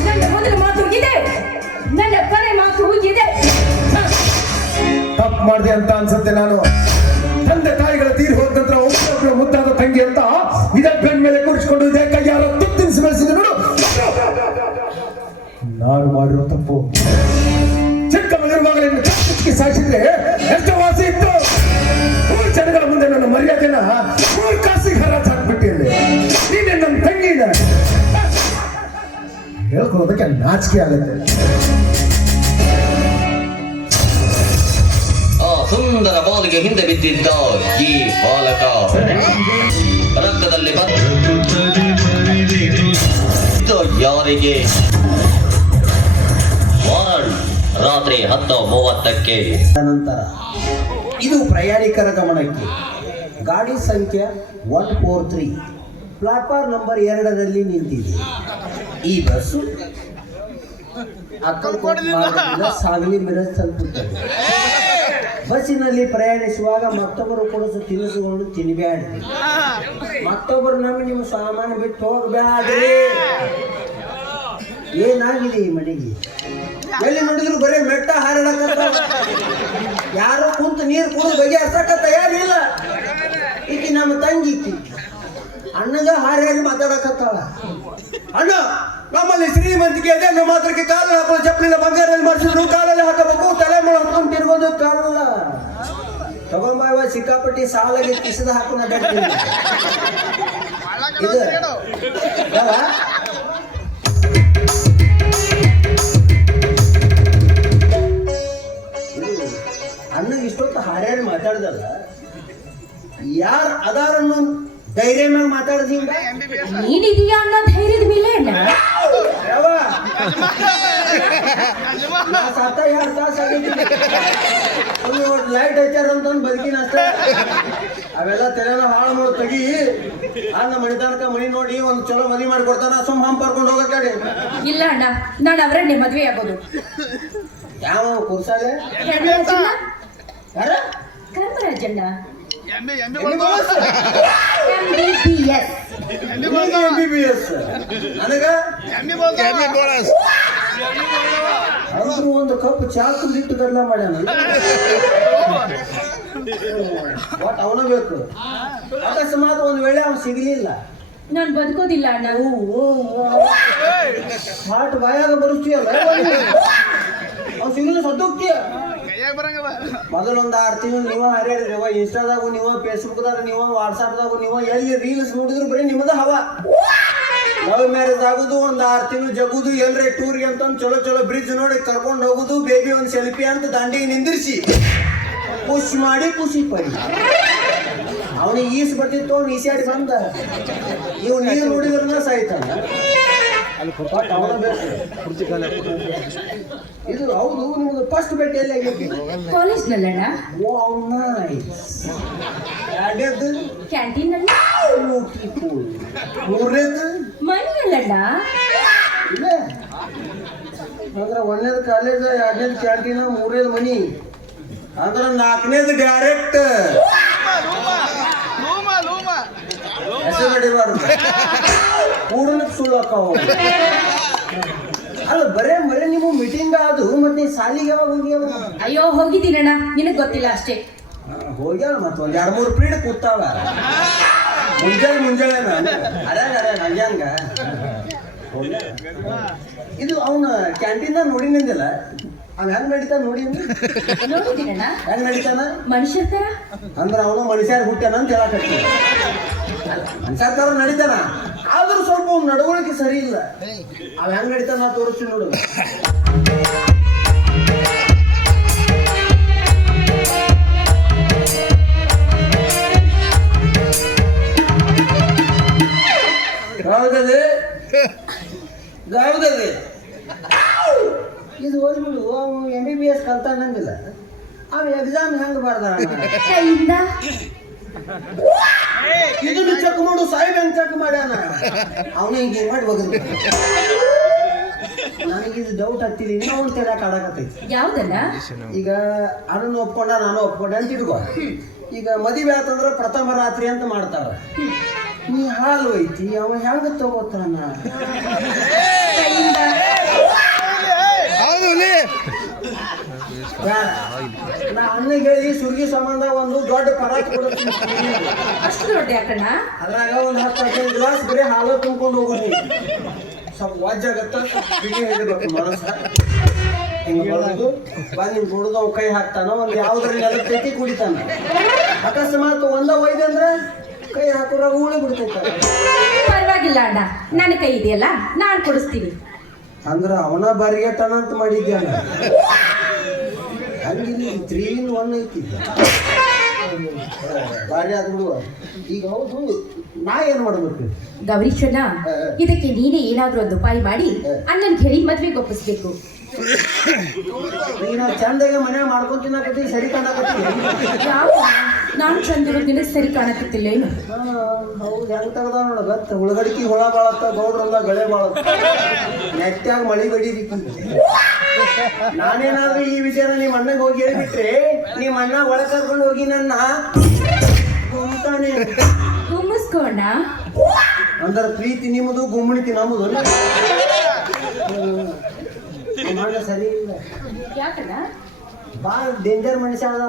ನನ್ನ ಮೊದಲ ಮಾತು ಇದೆ, ನನ್ನ ಕರೆ ಮಾತು ಇದೆ. ತಪ್ಪು ಮಾಡಿದೆ ಅಂತ ಅನ್ಸುತ್ತೆ. ನಾನು ತಂದೆ ತಾಯಿಗಳ ತೀರಿ ಹೋದ ನಂತರ ಒಬ್ಬೊಬ್ಬಳು ಮುದ್ದಾದ ತಂಗಿ ಅಂತ ಇದೇ ಬೆನ್ ಮೇಲೆ ಕೂರಿಸಿಕೊಂಡು ಇದೇ ಕೈ ಯಾರೋ ತುತ್ತಿನಿಸಿ ಬೆಳೆಸಿದ ನೋಡು. ನಾನು ಮಾಡಿರೋ ತಪ್ಪು. ಚಿಕ್ಕ ಮಗನಿರುವಾಗಲೇ ಸಾಯಿಸಿದ್ರೆ ಎಷ್ಟು ವಾಸಿ ಇತ್ತು. ಮೂರು ಜನಗಳ ಮುಂದೆ ನನ್ನ ಮರ್ಯಾದೆನ 3 ಕಾಸಿಗೆ ಹರಾಜ್ ಹಾಕ್ಬಿಟ್ಟಿಲ್ಲ. ನೀನೆ ನನ್ನ ತಂಗಿನ ಹೇಳ್ಕೊಳ್ಳೋದಕ್ಕೆ ನಾಚಿಕೆ ಆಗುತ್ತೆ. ಆ ಸುಂದರ ಬಾಲಿಗೆ ಹಿಂದೆ ಬಿದ್ದಿದ್ದ ಈ ಬಾಲಕ ರಕ್ತದಲ್ಲಿ ಯಾರಿಗೆ ವಾರಂಟ್ ರಾತ್ರಿ 10:30 ನಂತರ ಇದು ಪ್ರಯಾಣಿಕರ ಗಮನಕ್ಕೆ ಗಾಡಿ ಸಂಖ್ಯೆ 143 ಪ್ಲಾಟ್ಫಾರ್ಮ್ ನಂಬರ್ 2ರಲ್ಲಿ ನಿಂತಿದೆ. ಈ ಬಸ್ಸು ಅಕ್ಕಲಕೋಟ ಮಾರ್ಗದಿಂದ ಸಾಗಲಿ ಮಿರಜ್ ತಲುಪುತ್ತದೆ. ಬಸ್ಸಿನಲ್ಲಿ ಪ್ರಯಾಣಿಸುವಾಗ ಮತ್ತೊಬ್ಬರು ಕೊಡಿಸೋ ತಿನಿಸುಗಳನ್ನು ತಿನ್ನಬೇಡ್ರಿ. ಮತ್ತೊಬ್ಬರು ನಮಗೆ ನಿಮ್ಮ ಸಾಮಾನು ಬಿಟ್ಟು ಹೋಗಬೇಡ್ರಿ. ಏನಾಗಿದೆ ಈ ಮನೆಗೆ? ಎಲ್ಲಿ ನೋಡಿದ್ರು ಬರೀ ಮೆಟ್ಟ ಹಾರಾಡಕತ್ತ, ಯಾರೋ ಕುಂತು ನೀರು ಕುಡಿದು ಬಗೆಹರ್ಸಕ ತಯಾರಿಲ್ಲ. ಈಕಿ ನಮ್ಮ ತಂಗಿ ಈಕಿ ಅಣ್ಣಗ ಹಾರಾಡಿ ಮಾತಾಡಕತ್ತಾಳ. ಅಣ್ಣ, ನಮ್ಮಲ್ಲಿ ಶ್ರೀಮಂತಿಕೆ ಇದೆ, ನಮ್ಮ ಮಾತ್ರಕ್ಕೆ ಕಾಲ ಹಾಕಲು ಚಪ್ಪಲಿನ ಬಂಗಾರಲ್ಲಿ ಮಾಡಿಸಿದ್ರು, ಕಾಲಲ್ಲಿ ಹಾಕಬೇಕು, ತಲೆ ಮೇಲೆ ಹಾಕೊಂಡು ತಿರ್ಗೋದು ಕಾರಲ್ಲ. ತಗೊಂಬಾವ ಸಿಕ್ಕಾಪಟ್ಟಿ ಸಾಲಾಗಿ ಕಿಸದ ಹಾಕೊಂಡು ಅಡ್ಡಾಡ್ತೀನಿ. ಇದು ಯಾವ? ಅಣ್ಣಗೆ ಇಷ್ಟೊತ್ತು ಹಾರ್ಯಾಡಿ ಮಾತಾಡ್ದಲ್ಲ, ಯಾರು ಅದಾರನ್ನು ಧೈರ್ಯ ಮೇಲೆ ಮಾತಾಡ್ದಿ? ನೀನಿದೀಯಾ ಅನ್ನೋ ಧೈರ್ಯದ ಮೇಲೆ ಯಾವ ಸತ್ತ 2 ತಾಸು ಆಗಿದ್ದೀನಿ. ಲೈಟ್ ಹಚ್ಚಾರ ಅಂತಂದು ಬದುಕಿನ ಅಷ್ಟೇ. ಅವೆಲ್ಲ ತಲೆನ ಹಾಳು ಮಾಡಿ ತೆಗಿ. ಅಣ್ಣ ಮಣಿತನಕ ಮನಿ ನೋಡಿ ಒಂದು ಚಲೋ ಮದುವೆ ಮಾಡಿಕೊಡ್ತಾನ, ಸುಮ್ಮ ಹಂಪ್ ಕರ್ಕೊಂಡು ಹೋಗಕ್ಕೆ. ಇಲ್ಲ ಅಣ್ಣ, ನಾನು ಅವರನ್ನೇ ಮದ್ವೆ ಆಗೋದು. ಯಾವ ಕುರ್ಸಾಲೆ ಯಾರ? ಕರ್ಮರಾಜಣ್ಣ. MBBS ನನಗ ಅಂದ್ರು ಒಂದು ಕಪ್ ಚಾ ಕುಂದಿಟ್ಟು ಗಡ್ಲ ಮಾಡ್ಯಾನ. ಬಟ್ ಅವನ ಬೇಕು. ಅಕಸ್ಮಾತ್ ಒಂದ್ ವೇಳೆ ಅವ್ನು ಸಿಗ್ಲಿಲ್ಲ, ನಾನು ಬದುಕೋದಿಲ್ಲ ಅಣ್ಣ. ಹಾಟ್ ಬಾಯಾಗ ಬರುತ್ತೀಯಲ್ಲ, ಅವ್ನು ಸಿಗ್ಲಿಲ್ಲ ಸದ್ದೋಗ್ತೀಯ. ಮೊದಲೊಂದು 6 ತಿಂಗಳು ನೀವ ಹರಿಯಾಡಿದ್ರಿ. ಇನ್ಸ್ಟಾದಾಗು ನೀವು, ಫೇಸ್ಬುಕ್ದಾಗ ನೀವು, ವಾಟ್ಸಾಪ್ದಾಗು ನೀವು, ಎಲ್ಲಿ ರೀಲ್ಸ್ ನೋಡಿದ್ರು ಬರೀ ನಿಮ್ಮದ ಹವ. ಲವ್ ಮ್ಯಾರೇಜ್ ಆಗುದು, ಒಂದು 6 ತಿಂಗಳು ಜಗುದು, ಎಲ್ರೇ ಟೂರ್ಗೆ ಅಂತ ಚಲೋ ಚಲೋ ಬ್ರಿಡ್ಜ್ ನೋಡಿ ಕರ್ಕೊಂಡು ಹೋಗುದು, ಬೇಬಿ ಒಂದು ಸೆಲ್ಫಿ ಅಂತ ದಾಂಡಿಗೆ ನಿಂದಿರಿಸಿ ಖುಷಿ ಮಾಡಿ ಖುಷಿ ಪಡಿ. ಅವನಿಗೆ ಈಸ್ ಬರ್ತಿತ್ತು, ಅವ್ನು ಈಸಾಡಿ ಬಂದ. ಇವ್ ನೀರು ನೋಡಿದ್ರನ್ನ ಸಾಯ್ತಾನ. ಅವನ ಬೇಕು. ಇದು ಹೌದು, ನಿಮ್ದು ಫಸ್ಟ್ ಭೇಟಿ ಎಲ್ಲಿ ಆಗೈತಿ? ಕಾಲೇಜ್ನಲ್ಲಣ್ಣ. ಎರಡೇದ್ದು ಕ್ಯಾಂಟೀನ್ ನಲ್ಲಿ. ಮೂರನೇದ್ದು ಮನೆಯಲ್ಲಣ್ಣ. ಇಲ್ಲ ಅಂದ್ರೆ 1ನೇದು ಕಾಲೇಜ್, 2ನೇದು ಕ್ಯಾಂಟೀನ್, 3ನೇದು ಮನಿ, ಅಂದ್ರೆ 4ನೇದು ಡೈರೆಕ್ಟ್. ಹೆಸರು ನಡಿಬಾರ್ದು, ಪೂರ್ಣಕ್ಕೆ ಸುಳ್ಳು ಅಕ್ಕಾವ. ಅಲ್ಲ ಬರೇ ನೀವು ಮೀಟಿಂಗ್ ಅದು, ಮತ್ತೆ ಸಾಲಿಗೆ ಯಾವಾಗ ಹೋಗ್ಯಾವ? ಅಯ್ಯೋ ಹೋಗಿದ್ದೀನಣ್ಣ, ನಿನಗ್ ಗೊತ್ತಿಲ್ಲ ಅಷ್ಟೇ. ಹೋಗ್ಯಾವ ಮತ್ತೆ ಒಂದು 2-3 ಪೀರಿಯಡ್ ಕೂತಾವ. ಮುಂಜಾನೆ ಹಂಗ್ಯಾಂಗ ಇದು ಅವನ ಕ್ಯಾಂಟೀನ್ ನೋಡಿ ನಿಂದಿಲ್ಲ. ಅವ್ ಹೆಂಗ್ ನಡೀತಾನ ನೋಡಿ? ನೋಡಿದ್ದೀನಣ್ಣ. ಹೆಂಗ್ ನಡೀತಾನ? ಮನುಷ್ಯರ ತರ. ಅಂದ್ರೆ ಅವನು ಮನುಷ್ಯರ್ ಹುಟ್ಟ್ಯಾನ ಅಂತ ಹೇಳಕತ್ತಿ. ಮನುಷ್ಯರ ತರ ನಡೀತಾನ, ಆದ್ರೂ ಸ್ವಲ್ಪ ಅವ್ನ ನಡವಳಿಕೆ ಸರಿ ಇಲ್ಲ. ಅವ್ ಹೆಂಗ್ ನಡೀತಾನ ತೋರಿಸ್ತೀನಿ ನೋಡು. ಹೌದದೆ ಹೌದದೆ ಇದು ಓದ್ಬಿಡು. ಅವನು MBBS ಕಲ್ತ ಅನ್ನಂಗಿಲ್ಲ. ಅವ್ ಎಕ್ಸಾಮ್ ಹೆಂಗ್ ಬರ್ದ? ಕೈಯಿಂದ ಇದನ್ನು ಚೆಕ್ ಮಾಡು, ಸಾಹೇಬ್ ಹೆಂಗ್ ಚೆಕ್ ಮಾಡ್ಯಾನ? ಅವನು ಹಿಂಗೆ ಮಾಡಿ ಹೋಗಿದ್. ನನಗಿದು ಡೌಟ್ ಆಗ್ತಿಲ್ಲ, ಇನ್ನೂ ಒಂದು ತೆರಕ್ ಆಡಕತ್ತೈತಿ. ಯಾವ್ದಲ್ಲ? ಈಗ ಅದನ್ನು ಒಪ್ಕೊಂಡ, ನಾನು ಒಪ್ಕೊಂಡೆ ಅಂತ ಇಟ್ಕೋ. ಈಗ ಮದುವೆ ಆತಂದ್ರ ಪ್ರಥಮ ರಾತ್ರಿ ಅಂತ ಮಾಡ್ತಾರ. ನೀ ಹಾಲು ಐತಿ, ಅವ ಹೆಂಗ ತಗೋತಾನ? ನಾ ಅಣ್ಣಗೆ ಹೇಳಿ ಸುರ್ಗಿ ಸಂಬಂಧ ಒಂದು ದೊಡ್ಡ ಪರಾತ್ ಕೊಡ್ತೀನಿ. ಅಷ್ಟು ದೊಡ್ಡ ಯಾಕಣ್ಣ? ಅದ್ರಾಗ ಒಂದು 10-15 ಗ್ಲಾಸ್ ಬರೀ ಹಾಲು ತುಂಬ್ಕೊಂಡು ಹೋಗೋದು. ಸ್ವಲ್ಪ ವಾಜ್ಜಾಗತ್ತ, ಬಿಗಿ ಹಿಡಿಬೇಕು ಮನಸ್ಸ. ಹಿಂಗ ಬರೋದು ಬಂದು ಕುಡಿದು ಅವ್ ಕೈ ಹಾಕ್ತಾನ, ಒಂದು ಯಾವ್ದ್ರಲ್ಲಿ ನೆಲಕ್ಕೆ ತೆಕ್ಕಿ ಕುಡಿತಾನ. ಅಕಸ್ಮಾತ್ ಒಂದ ಒಯ್ದೆ ಅಂದ್ರೆ ಕೈ ಹಾಕೋರಾಗ ಉಳಿ ಬಿಡ್ತೈತ. ಪರವಾಗಿಲ್ಲ ಅಣ್ಣ, ನನ್ನ ಕೈ ಇದೆಯಲ್ಲ, ನಾನ್ ಕೊಡಿಸ್ತೀನಿ. ಅಂದ್ರ ಅವನ ಬಾರಿಗೆಟ್ಟನ ಅಂತ ಮಾಡಿದ್ಯಾನ. ಹಂಗಿಲ್ಲಿ 3-in-1 ಐತಿ. ಬಾರಿ ಆದ್ ಬಿಡುವ. ಈಗ ಹೌದು, ನಾ ಏನ್ ಮಾಡ್ಬೇಕು? ಗೌರೀಶಣ್ಣ, ಇದಕ್ಕೆ ನೀನೇ ಏನಾದ್ರೂ ಒಂದು ಉಪಾಯ ಮಾಡಿ ಅಣ್ಣನ್ ಹೇಳಿ ಮದ್ವೆಗೆ ಒಪ್ಪಿಸ್ಬೇಕು. ಈಗ ನಾವು ಚಂದಾಗೆ ಮನೆ ಮಾಡ್ಕೊಂಡ್ ತಿನ್ನಕತ್ತಿ ಸರಿ ಕಾಣಕತ್ತಿ. ನಾನು ಚಂದಿರೋದಿನ ಸರಿ ಕಾಣಕತ್ತಿಲ್ಲ ಏನು? ಹೌದು ಹೆಂಗ್ ತೆಗ್ದ ನೋಡ ಗತ್ತ ಉಳ್ಳಗಡಿಕೆ ಹುಳ ಬಾಳತ್ತ ಗೌಡ್ರಲ್ಲ ಗಳೆ ಬಾಳತ್ತ ನೆಟ್ಟಾಗ ಮಳಿ ಬಡಿದಿಕ್ಕಿ. ನಾನೇನಾದ್ರೂ ಈ ವಿಷಯನ ನಿಮ್ಮ ಅಣ್ಣಗೆ ಹೋಗಿ ಹೇಳ್ಬಿಟ್ರೆ ನಿಮ್ಮ ಅಣ್ಣ ಒಳ ಕರ್ಕೊಂಡು ಹೋಗಿ ನನ್ನ ಗುಮ್ತಾನೆ. ಗುಮ್ಮಿಸ್ಕೋಣ ಅಂದ್ರ ಪ್ರೀತಿ ನಿಮ್ಮದು ಗುಮ್ಮಣಿತಿ ನಮ್ಮದು. ನಮ್ಮ ಅಣ್ಣ ಸರಿ ಇಲ್ಲ, ಯಾಕಣ್ಣ? ಭಾಳ ಡೇಂಜರ್ ಮನುಷ್ಯ ಅದ.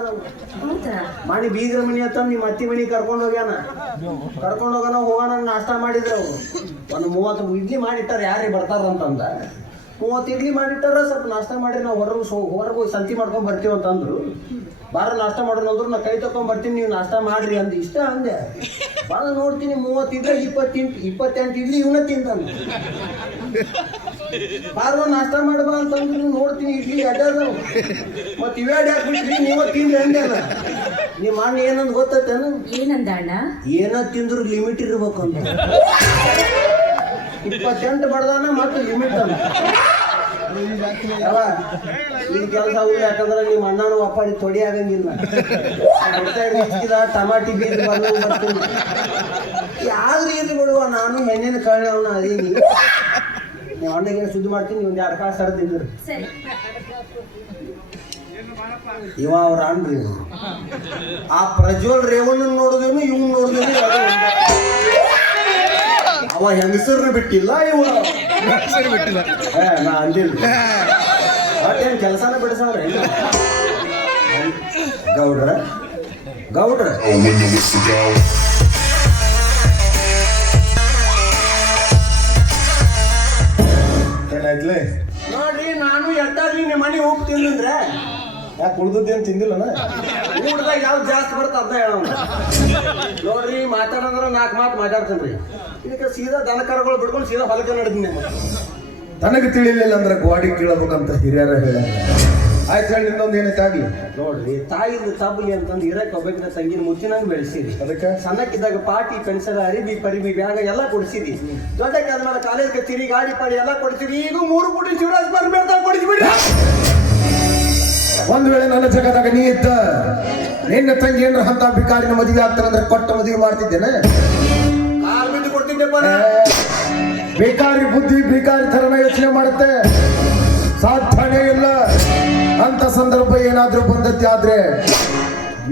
ಹೌದಾ? ಮನೆ ಬೀಗ್ರ ಮನಿ ಹತ್ತ ನಿಮ್ಮ ಅತ್ತಿ ಮನಿ ಕರ್ಕೊಂಡು ಹೋಗ್ಯಾನ ಹೋಗೋಣ ನಾಷ್ಟ ಮಾಡಿದ್ರು ಅವ್ರು. ಒಂದು 30 ಇಡ್ಲಿ ಮಾಡಿಟ್ಟಾರ ಯಾರಿಗೆ ಬರ್ತಾರಂತಂದ 30 ಇಡ್ಲಿ ಮಾಡಿಟ್ಟಾರ. ಸ್ವಲ್ಪ ನಾಷ್ಟ ಮಾಡಿ ನಾವು ಹೊರಗೆ ಹೋಗಿ ಸಂತಿ ಮಾಡ್ಕೊಂಡ್ ಬರ್ತೀವಿ ಅಂತಂದ್ರು. ಬಾರ ನಾಷ್ಟ ಮಾಡೋಣ ಅಂದ್ರು ನಾ ಕೈ ತಕೊಂಡ್ ಬರ್ತೀನಿ, ನೀವು ನಾಷ್ಟ ಮಾಡ್ರಿ ಅಂದ್ ಇಷ್ಟ ಅಂದೆ. ಬಾಳ ನೋಡ್ತೀನಿ 30 ಇಡ್ಲಿ 28 ಇಡ್ಲಿ ಇವನ್ನ ತಿಂತಾನ. ಬಾರ ನಾಷ್ಟ ಮಾಡಬಾ ಅಂತಂದ್ರು ನೋಡ್ತೀನಿ ಇಡ್ಲಿ ಅಡ್ಡಾದ ಮತ್ ಇವೇ ಹಾಕ್ಬಿಟ್ರಿ ನೀವ ತಿಂದ್ರಿ ಅಂದೆ. ಅಲ್ಲ ನಿಮ್ಮ ಅಣ್ಣ ಏನಂದ್ ಗೊತ್ತೇನು? ಏನಂದ ಅಣ್ಣ? ಏನ ತಿಂದ್ರು ಲಿಮಿಟ್ ಇರ್ಬೇಕು ಅಂತ. 28 ಬಡ್ದಾನ ಮತ್ತೆ ಲಿಮಿಟ್ ಅಂತ. ಈಗ ಕೆಲಸ ಹೋಗಿ ಯಾಕಂದ್ರೆ ನಿಮ್ಮ ಅಣ್ಣನ ಒಪ್ಪಾಡಿ ತೊಡಿ ಆಗಂಗಿಲ್ಲ. ಟಮಾಟಿ ಬೀಜ ಬರ್ತೀನಿ ಯಾವ್ದು ಇರ್ಲಿ ಬಿಡುವ, ನಾನು ಹೆಣ್ಣಿನ ಕಳ್ಳ ಅದೀನಿ. ನೀವು ಅಣ್ಣಗೆ ಸುದ್ದಿ ಮಾಡ್ತೀನಿ, ಒಂದು 2 ಕಾಸು ಸರದಿದ್ರು. ಇವ ಅವ್ರ ಅಣ್ರಿ ಆ ಪ್ರಜ್ವಲ್ ರೇವಣ್ಣ ನೋಡಿದೇನು ಇವ್ನ ನೋಡಿದೇನು ಅವ ಹೆಂಗಸರ್ನ ಬಿಟ್ಟಿಲ್ಲ, ಇವ ಬಿಟ್ಟಿಲ್ಲ. ನಾ ಅಂದಿಲ್ರಿ ಒಟ್ಟೇನು ಕೆಲಸನ ಬಿಡಿಸವ್ರೆ ಗೌಡ್ರ ಗೌಡ್ರ. ಏನಾಯ್ತಲೇ? ನೋಡ್ರಿ ನಾನು ಎಟ್ಟಾಗ್ಲಿ ನಿಮ್ಮ ಮನೆ ಹೋಗ್ತೀನಿ ಅಂದ್ರೆ ಯಾಕೆ ಉಳ್ದದ್ದೇನು ತಿಂದಿಲ್ಲನ? ಊಟದಾಗ ಯಾವ್ದು ಜಾಸ್ತಿ ಬರುತ್ತೆ ಅಂತ ಹೇಳೋಣ. ನೋಡ್ರಿ ಮಾತಾಡಂದ್ರೆ 4 ಮಾತು ಮಾತಾಡ್ತೇನ್ರಿ. ಇದಕ್ಕೆ ಸೀದಾ ದನ ಕರುಗಳು ಬಿಡ್ಕೊಂಡು ಸೀದಾ ಹೊಲಕ್ಕೆ ನಡೆದೀನಿ. ತನಗೆ ತಿಳಿಲಿಲ್ಲ ಅಂದ್ರೆ ಗೋಡಿ ಕೇಳಬೇಕಂತ ಹಿರಿಯರ ಹೇಳ. ಆಯ್ತು ಹೇಳಿ, ಇನ್ನೊಂದು ಏನೈತೆ ಆಗ್ಲಿ. ನೋಡ್ರಿ ತಾಯಿದು ತಬ್ಬಲಿ ಅಂತಂದು ಇರಕ್ಕೆ ಒಬ್ಬಕಿನ ತಂಗಿನ ಮುಚ್ಚಿನಂಗೆ ಬೆಳೆಸಿರಿ. ಅದಕ್ಕೆ ಸಣ್ಣಕ್ಕಿದ್ದಾಗ ಪಾಟಿ ಪೆನ್ಸಿಲ್ ಅರಿಬಿ ಪರಿಬಿ ಬ್ಯಾಗ ಎಲ್ಲ ಕೊಡಿಸಿರಿ. ದೊಡ್ಡಕ್ಕಾದ್ಮೇಲೆ ಕಾಲೇಜ್ ಕಚೇರಿ ಗಾಡಿ ಪಾಡಿ ಎಲ್ಲ ಕೊಡಿಸಿರಿ. ಈಗ 3 ಕೋಟಿ ಶಿವರಾಜ್ ಬರ್ಬೇಡ್ತಾ ಕೊಡಿಸ್ಬಿಡ್ರಿ. ಒಂದ್ ವೇಳೆ ನನ್ನ ಜಗದಾಗ ನೀ ಇದ್ದ ನಿನ್ನ ತಂಗಿ ಏನ್ರ ಅಂತ ಬಿಕಾರಿನ ಮದುವೆ ಆಗ್ತಾರಂದ್ರೆ ಕೊಟ್ಟ ಮದುವೆ ಮಾಡ್ತಿದ್ದೇನೆ. ಕಾಲ್ ಬಿದ್ದು ಕೊಡ್ತಿದ್ದೆಪ್ಪ. ಬೇಕಾರಿ ಬುದ್ಧಿ ಬೇಕಾರಿ ತರನ ಯೋಚನೆ ಮಾಡುತ್ತೆ, ಸಾಧ್ಯನೇ ಇಲ್ಲ. ಅಂತ ಸಂದರ್ಭ ಏನಾದ್ರೂ ಬಂದದ್ದೇ ಆದ್ರೆ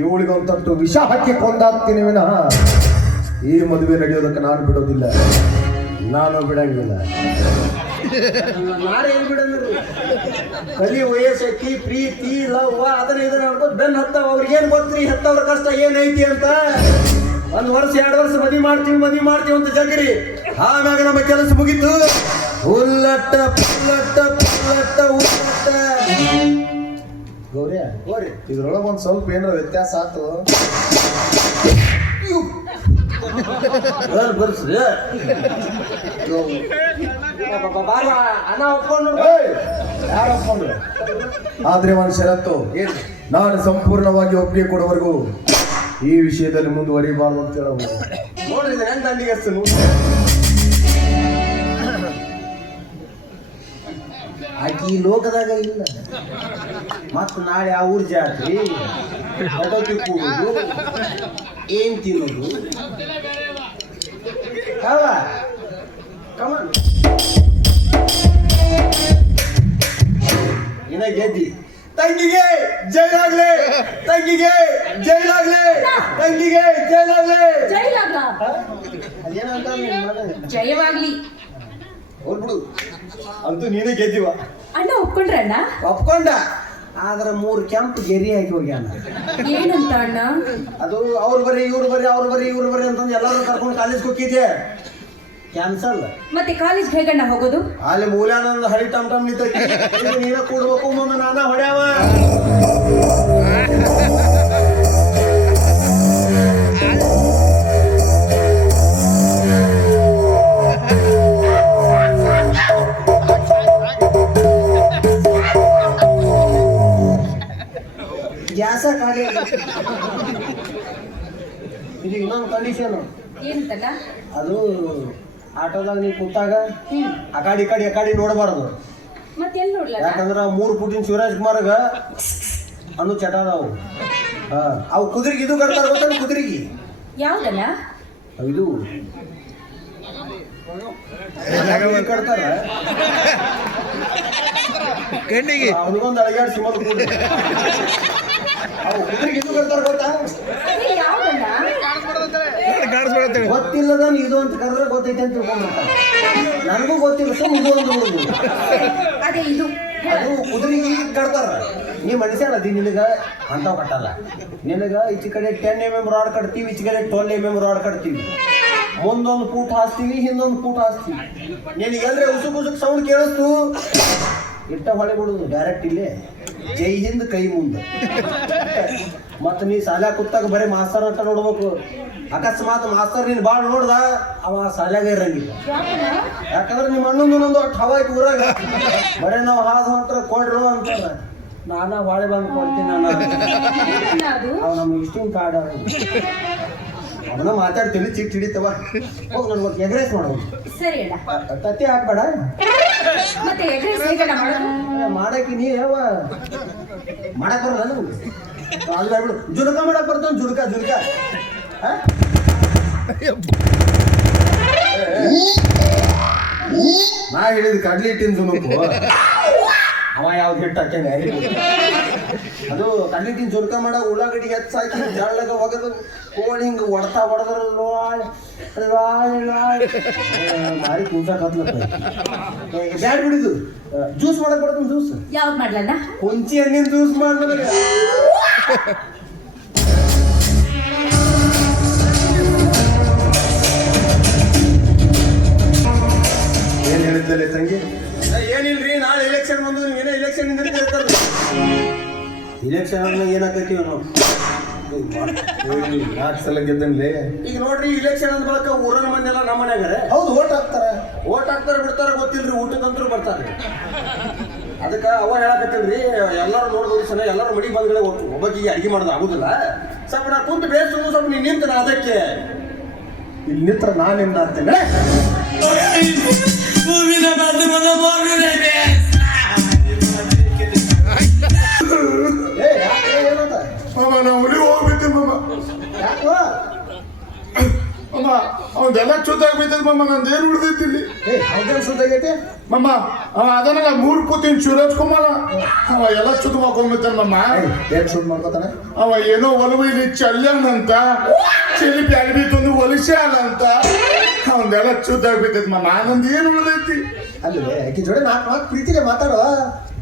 ಇವಳಿಗೊಂದು ತಟ್ಟು ವಿಷ ಹಾಕಿ ಕೊಂದಾಗ್ತೀನಿ ವಿನಃ ಈ ಮದುವೆ ನಡೆಯೋದಕ್ಕೆ ನಾನು ಬಿಡೋದಿಲ್ಲ. ನಾನು ಬಿಡಂಗಿಲ್ಲ. ನಾರೇನ್ ಬಿಡಂಗಿಲ್ಲ. ಕಲಿ ವಯಸ್ಸೈತಿ ಪ್ರೀತಿ ಲವ್ ಅದನ್ನ ಇದನ್ನ ಅನ್ಕೋತ ಬೆನ್ ಹತ್ತಾವ. ಅವ್ರಿಗೇನ್ ಗೊತ್ತ್ರಿ ಹೆತ್ತವ್ರ ಕಷ್ಟ ಏನೈತಿ ಅಂತ. 1 ವರ್ಷ 2 ವರ್ಷ ಮದುವೆ ಮಾಡ್ತೀವಿ ಅಂತ ಜಗ್ರಿ. ಆಮ್ಯಾಗ ನಮ್ಮ ಕೆಲಸ ಮುಗಿತು. ಉಲ್ಲಟ್ಟ ಪುಲ್ಲಟ್ಟ ಪುಲ್ಲಟ್ಟ ಉಲ್ಲಟ್ಟ. ಗೌರಿ ಹೋರಿ ಇದ್ರೊಳಗೆ ಒಂದ್ ಸ್ವಲ್ಪ ಏನಾರ ವ್ಯತ್ಯಾಸ ಆತು. ಬರ್ಸ್ರಿ ಅನ್ನ ಒಪ್ಕೊಂಡು ಯಾರು ಒಪ್ಕೊಂಡ್ರು? ಆದ್ರೆ ಒಂದ್ ಷರತ್ತು, ನಾನು ಸಂಪೂರ್ಣವಾಗಿ ಒಪ್ಪಿಗೆ ಕೊಡುವವರೆಗೂ ಈ ವಿಷಯದಲ್ಲಿ ಮುಂದುವರಿಬಾರ್ದು ಅಂತ ಹೇಳಬಹುದು. ನೋಡ್ರಿ ಹೆಂಗ್ ದಂಡಿಗೆಸ್ತನು. ಆಕಿ ಈ ಲೋಕದಾಗ ಇಲ್ಲ. ಮತ್ ನಾಳೆ ಆ ಊರ್ ಜಾತ್ರಿ ಹೊಟೋಕಿ ಕೂಡುದು ಏನ್ ತಿನ್ನೋದು. ಕಮನ್ ಇನ್ನ ಗೆದ್ದಿ. ತಂಗಿಗೆ ಜೈಲಾಗ್ಲಿ, ತಂಗಿಗೆ ಜೈಲಾಗ್ಲಿ, ತಂಗಿಗೆ ಜೈಲಾಗ್ಲಿ. ಜೈಲಾಗ ಅದೇನಂತ ಜಯವಾಗ್ಲಿ. ಹೋಗ್ಬಿಡು, ಅಂತೂ ನೀನೇ ಗೆದ್ದಿವ. ಅಣ್ಣ ಒಪ್ಕೊಂಡ್ರಣ್ಣ? ಒಪ್ಕೊಂಡ. ಆದ್ರೆ 3 ಕೆಂಪು ಗೆರಿ ಹಾಕಿ ಹೋಗ್ಯಾನ. ಏನಂತ ಅಣ್ಣ? ಅದು ಅವ್ರು ಬರೀ ಇವ್ರು ಬರೀ ಅಂತಂದು ಎಲ್ಲರೂ ಕರ್ಕೊಂಡು ಕಾಲೇಜ್ ಹೋಗಿದ್ದೆ. ಕ್ಯಾನ್ಸಲ್. ಮತ್ತೆ ಕಾಲೇಜ್ ಹೇಗಣ್ಣ ಹೋಗೋದು? ಅಲ್ಲಿ ಮೂಲ್ಯಾನಂದ ಹಳಿ ಟಮ್ ನಿಂತೈತಿ. ನೀನ ಕೂಡ್ಬೇಕು ಮುಂದೆ ನಾನ ಹೊಡ್ಯಾವ. ಗ್ಯಾಸ ಖಾಲಿ. ಇದು ಇನ್ನೊಂದು ಕಂಡೀಷನ್. ಏನಂತಲ್ಲ? ಅದು ಆಟೋದಾಗ ನೀವು ಕೂತಾಗ ಆ ಕಡೆ ನೋಡಬಾರ್ದು. ಮತ್ತೆ ಎಲ್ಲಿ ನೋಡ್ಲ ಯಾಕಂದ್ರ 3 ಫುಟಿನ ಶಿವರಾಜ್ ಕುಮಾರ್ಗ ಅನ್ನು ಚಟ ಅದಾವು. ಅವು ಕುದುರೆಗೆ ಇದು ಕಟ್ತಾರ ಗೊತ್ತ, ಕುದುರೆಗೆ ಯಾವ್ದಲ್ಲ ಇದು ಕಟ್ತಾರ. ಅವನಿಗೊಂದು ಅಳಗ್ಯಾಡ್ ಸಿಮಲ್ ಕೂಡ ಅವು ಕುದುರೆಗೆ ಇದು ಕಟ್ತಾರ ಗೊತ್ತಾ? ಅದೇ ಯಾವ್ದಲ್ಲ ಗೊತ್ತಿಲ್ಲದ ಇದು ಅಂತ ಕರೆದ್ರೆ ಗೊತ್ತೈತೆ ಅಂತ ತಿಳ್ಕೊಂಡ್ಬಿಡ್ತಾರೆ. ನನಗೂ ಗೊತ್ತಿಲ್ಲ, ಸುಮ್ ಇದು ಒಂದು ಹುಡುಗು. ಅದೇ ಇದು ಅದು ಕುದುರೆಗೆ ಕಟ್ತಾರ. ನೀ ಮನುಷ್ಯ ಅದಿ, ನಿನಗ ಅಂತಾವ್ ಕಟ್ಟಲ್ಲ. ನಿನಗ ಈಚೆ ಕಡೆ 10 mm ರಾಡ್ ಕಟ್ತೀವಿ, ಈಚೆ ಕಡೆ 12 mm ರಾಡ್ ಕಟ್ತೀವಿ. ಮುಂದೊಂದು ಫೂಟ್ ಹಾಸ್ತೀವಿ, ಹಿಂದೊಂದು ಫೂಟ್ ಹಾಸ್ತೀವಿ. ನಿನಗೆಲ್ರೆ ಉಸುಕ್ ಉಸುಕ್ ಸೌಂಡ್ ಕೇಳಿಸ್ತು, ಇಟ್ಟ ಹೊಳೆ ಬಿಡುದು ಡೈರೆಕ್ಟ್ ಇಲ್ಲೇ ಜೈ ಹಿಂದ್ ಕೈ ಮುಂದೆ. ಮತ್ತ ನೀ ಶಾಲ್ಯಾಗ ಕೂತಾಗ ಬರೀ ಮಾಸ್ತರ್ ಅಂತ ನೋಡ್ಬೇಕು. ಅಕಸ್ಮಾತ್ ಮಾಸ್ತರ್ ನೀನ್ ಬಾಳ್ ನೋಡ್ದ, ಅವ ಶಾಲ್ಯಾಗ ಇರಂಗಿಲ್ಲ. ಯಾಕಂದ್ರೆ ನಿಮ್ಮ ಅಣ್ಣಂದು ಅಷ್ಟು ಹವಾ ಐತಿ ಊರಾಗ. ಬರೀ ನಾವು ಹಾದು ಹೊಂಟ್ರ ಕೊಡ್ರು ಅಂತಾರ. ನಾನಾ ಬಾಳೆ ಬಂದು ಕೊಡ್ತೀನಿ ಅದು ಅವ್ ನಮ್ಗೆ ಇಷ್ಟಿನ ಕಾರ್ಡ್ ಅವನ ಮಾತಾಡ್ತೀನಿ, ಚಿಟ್ ಹಿಡಿತವ. ಹೋಗಿ ನನ್ಗೆ ಎಗ್ರೆಸ್ ಮಾಡೋದು. ಸರಿ ಅಣ್ಣ. ತತ್ತಿ ಹಾಕ್ಬೇಡ. ಮತ್ತೆ ಎಗ್ರೆಸ್ ಹೇಗಣ್ಣ ಮಾಡೋದು? ಮಾಡಕ್ಕೆ ನೀ ಯಾವ ಮಾಡಕ್ ಬರಲ್ಲ ನಮ್ಗೆ. ಬಿಡು, ಜುಡ್ಕ ಮಾಡಕ್ ಬರ್ತಾನೆ. ಜುಡ್ಕ ನಾ ಹೇಳಿದ್ ಕಡ್ಲಿ ಹಿಟ್ಟಿನ ಜುನುಕು. ಅವ ಯಾವ್ದು ಹಿಟ್ಟು ಹಾಕ್ಯಾನ ಅದು ಕಡ್ಲಿ ಹಿಟ್ಟಿನ ಜುಡ್ಕ ಮಾಡ ಉಳ್ಳಾಗಡ್ಡಿ ಹೆಚ್ಚಾಕಿ ಜಳ್ಳಗ ಒಗದು ಕೋಳಿ ಹಿಂಗ ಹೊಡ್ತಾ ಹೊಡೆದ್ರ ಭಾರಿ ಕೂಸಕತ್ಲತ್ತ. ಬ್ಯಾಡ್ ಬಿಡಿದು ಜ್ಯೂಸ್ ಮಾಡಕ್ ಬರ್ತದ. ಜ್ಯೂಸ್ ಯಾವ್ದು ಮಾಡ್ಲಣ್ಣ? ಹುಂಚಿ ಹಣ್ಣಿನ ಜ್ಯೂಸ್ ಮಾಡ್ದ. ಏನ್ ಹೇಳಿದ್ದಲ್ಲ ತಂಗಿ? ಏನಿಲ್ರಿ, ನಾಳೆ ಎಲೆಕ್ಷನ್ ಬಂದು ನೀವೇನೋ ಎಲೆಕ್ಷನ್ ನಿಂದಿರ್ತಾರೆ. ಇಲೆಕ್ಷನ್ ಅಂದ್ರೆ ಏನಾಕೈತಿವ ನಾವು? ನಾಲ್ಕು ಸಲ ಗೆದ್ದನ್ಲಿ. ಈಗ ನೋಡ್ರಿ, ಇಲೆಕ್ಷನ್ ಅಂದ ಬಳಕ ಊರನ ಮಂದಿಲ್ಲ ನಮ್ಮ ಮನ್ಯಾಗರೆ. ಹೌದು, ಓಟ್ ಹಾಕ್ತಾರೆ ಬಿಡ್ತಾರ ಗೊತ್ತಿಲ್ರಿ, ಊಟಕ್ಕಂತೂ ಬರ್ತಾರೆ. ಅದಕ್ಕೆ ಅವ ಹೇಳಕತ್ತಿಲ್ರಿ, ಎಲ್ಲರೂ ನೋಡಿದ್ರು ಸಲ ಎಲ್ಲರೂ ಮಡಿ ಬಂದ್ಗಳೇ ಒಬ್ಬಕ್ಕಿಗೆ ಅಡಿಗೆ ಮಾಡೋದು ಆಗುದಿಲ್ಲ. ಸ್ವಲ್ಪ ನಾ ಕುಂತು ಬೇಯಿಸು, ಸ್ವಲ್ಪ ನೀನು ನಿಂತ ಅದಕ್ಕೆ ಇಲ್ಲಿ ನಿಂತ್ರ ನಾನಿಂದ ಅಂತೇನೆ. ಮಾಮ, ನಾವು ಹುಲಿ ಹೋಗ್ಬಿಡ್ತೀವಿ ಮಾಮ. ಮಾಮ ಅವಂದೆಲ್ಲ ಚುದ್ದಾಗ್ಬಿದ್ದದ ಮಾಮ. ನಂದು ಏನು ಉಳಿದೈತಿ ಇಲ್ಲಿ? ಅವ್ದೇನು ಸುದ್ದಾಗೈತೆ ಮಾಮ. ಅವ ಅದನ್ನಲ್ಲ 3 ಕೂತಿನ ಶಿವರಾಜ್ ಕುಮಾರ. ಅವ ಎಲ್ಲ ಚುದ್ದು ಮಾಡ್ಕೊಂಡ್ಬಿದ್ದಾನ ಮಾಮ. ಏನ್ ಸುಡ್ ಮಾಡ್ಕೋತಾನೆ ಅವ ಏನೋ ಒಲವು ಇಲ್ಲಿ ಚಲ್ಯಾನಂತ, ಚೆಲ್ಲಿ ಬ್ಯಾಡ್ಬಿ ತಂದು ಒಲಿಸ್ಯಾನಂತ. ಅವಂದೆಲ್ಲ ಚುದ್ದಾಗ್ಬಿದ್ದದ ಮಾಮ. ನಂದು ಏನು ಉಳಿದೈತಿ? ಅಲ್ಲೇ ಆಕಿ ಜೋಡಿ ನಾಲ್ಕು ಪ್ರೀತಿಗೆ ಮಾತಾಡುವ.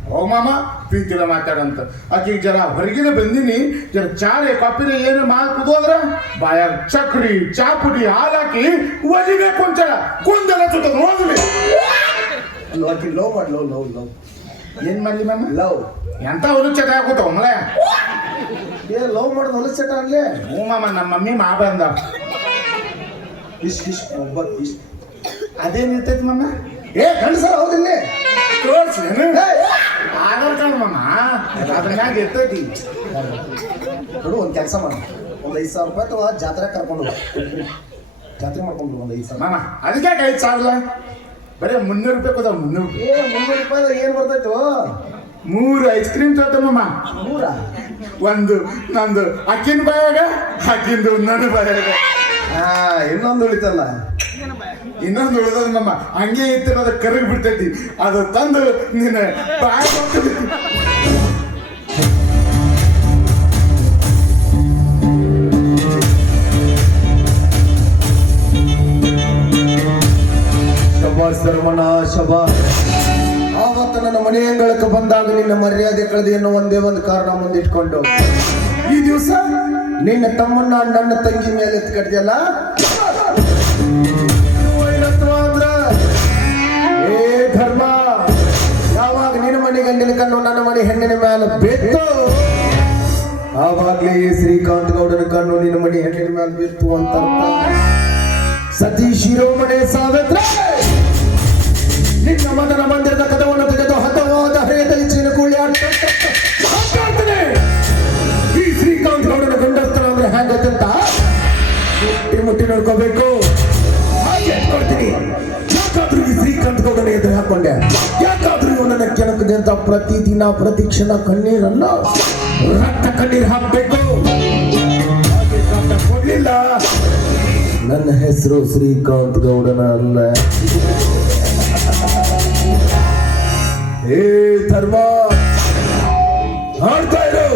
ಹೋಗ್ ಮಾಮ, ಪ್ರೀತಿಲ ಮಾತಾಡಂತ. ಆಕಿಗೆ ಜರ ಹೊರಗಿನ ಬಂದಿನಿ, ಜರ ಚಾರೆ ಕಾಪಿರಿ ಏನು ಮಾಲ್ ಕುದೋದ್ರ ಬಾಯಾಗ ಚಕ್ರಿ ಚಾಪುಡಿ ಹಾಲಾಕಿ ಒಲಿಬೇಕು ಅಂತಾರ. ಕುಂದೆಲ್ಲ ಸುತ್ತ ನೋಡ್ಲಿ. ಆಕಿ ಲವ್ ಮಾಡಿ ಲವ್ ಏನ್ ಮಾಡ್ಲಿ ಮಾಮ? ಲವ್ ಎಂತ ಹೊಲು ಚಟ ಹಾಕೋತಾವ ಮಳೆ. ಏ ಲವ್ ಮಾಡೋದು ಹೊಲಸ್ ಚಟ ಅನ್ಲೇ. ಹ್ಞೂ ಮಾಮ, ನಮ್ಮ ಮಮ್ಮಿ ಮಾ ಬಂದ. ಇಷ್ಟ ಒಬ್ಬತ್ತು ಇಷ್ಟ ಅದೇನಿರ್ತೈತಿ ಮಾಮ? ಏ ಗಂಡಸರ ಹೌದಿಲ್ಲೇ ತೋರ್ಸ್ಲೇನು? ಆಧಾರ್ ಕಾರ್ಡ್ ಮಾಮ, ಅದ್ರ ಮ್ಯಾಗ ಇರ್ತೈತಿ. ನೋಡು, ಒಂದು ಕೆಲಸ ಮಾಡ, ಒಂದು 5,000 ರೂಪಾಯಿ ಅಥವಾ ಜಾತ್ರೆ ಕರ್ಕೊಂಡು ಜಾತ್ರೆ ಮಾಡ್ಕೊಂಡು ಒಂದು 5,000. ಮಾಮ ಅದಕ್ಕೆ 5,000? ಬರೀ 300 ರೂಪಾಯಿ ಕೊದ. 300 ಏ 300 ರೂಪಾಯಿ ಏನು ಬರ್ತೈತು? 3 ಐಸ್ ಕ್ರೀಮ್ ತೋತ ಮಾಮ. 3 ಒಂದು ನಂದು ಅಕ್ಕಿನ ಬಾಯಾಗ, ಅಕ್ಕಿಂದು ನನ್ನ ಬಾಯಾಗ. ಇನ್ನೊಂದು ಉಳಿತಲ್ಲ. ಇನ್ನೊಂದು ಉಳಿದದ ಮಾಮ, ಹಂಗೆ ಇತ್ತು, ಅದು ಕರಗಿ ಬಿಡ್ತೈತಿ. ಅದು ತಂದು ನೀನು ಬಾಯ ಶಬಾಸ್ ಧರ್ಮಣ ಶಬಾಸ್. ಆವತ್ತು ನನ್ನ ಮನೆ ಅಂಗಳಕ್ಕೆ ಬಂದಾಗ ನಿನ್ನ ಮರ್ಯಾದೆ ಕಳೆದು ಎನ್ನುವ ಒಂದೇ ಒಂದು ಕಾರಣ ಮುಂದಿಟ್ಕೊಂಡು ಈ ದಿವಸ ನಿನ್ನ ತಮ್ಮನ್ನ ನನ್ನ ತಂಗಿ ಮೇಲೆ ಎತ್ತು ಕಟ್ಟಿದೆಯಲ್ಲ. ಏ ಧರ್ಮ, ಯಾವಾಗ ನಿನ್ನ ಮನೆ ಗಂಡಿನ ಕಣ್ಣು ನನ್ನ ಮನೆ ಹೆಣ್ಣಿನ ಮೇಲೆ ಬಿತ್ತು, ಆವಾಗ್ಲೇ ಶ್ರೀಕಾಂತ್ ಗೌಡನ ಕಣ್ಣು ನಿನ್ನ ಮನೆ ಹೆಣ್ಣಿನ ಮೇಲೆ ಬಿತ್ತು ಅಂತ. ಸತೀಶ್ ಶಿರೋಮಣಿ ಸಾವಿತ್ರ ನಿನ್ನ ಮಗನ ಮಂದಿರದ ಕದವನ್ನು ತೆಗೆದು ಹದವಾದ ಹೃದಯದಲ್ಲಿ ಚೀನ ಕೂಳಿ ಆಡ್ತಾನೆ. ಈ ಶ್ರೀಕಾಂತ್ ಗೌಡನ ಗಂಡಸ್ತನ ಅಂದ್ರೆ ಹೆಂಗಂತ ಮುಟ್ಟಿ ನೋಡ್ಕೋಬೇಕು. ಹಾಗೆ ಕೊಡ್ತೀನಿ. ಯಾಕಾದ್ರೂ ಈ ಶ್ರೀಕಾಂತ್ ಗೌಡನ ಎದುರು ಹಾಕೊಂಡೆ, ಯಾಕಾದ್ರೂ ಇವನನ್ನ ಕೆಳ ಅಂತ ಪ್ರತಿದಿನ ಪ್ರತಿ ಕ್ಷಣ ಕಣ್ಣೀರನ್ನ ರಕ್ತ ಕಣ್ಣೀರು ಹಾಕ್ಬೇಕು. ಹಾಗೆ ಕಾಟ ಕೊಡ್ಲಿಲ್ಲ. ನನ್ನ ಹೆಸರು ಶ್ರೀಕಾಂತ್ ಗೌಡನ ಅಲ್ಲ. ಏ ಧರ್ಮ ಆಡ್ತಾ ಇರು.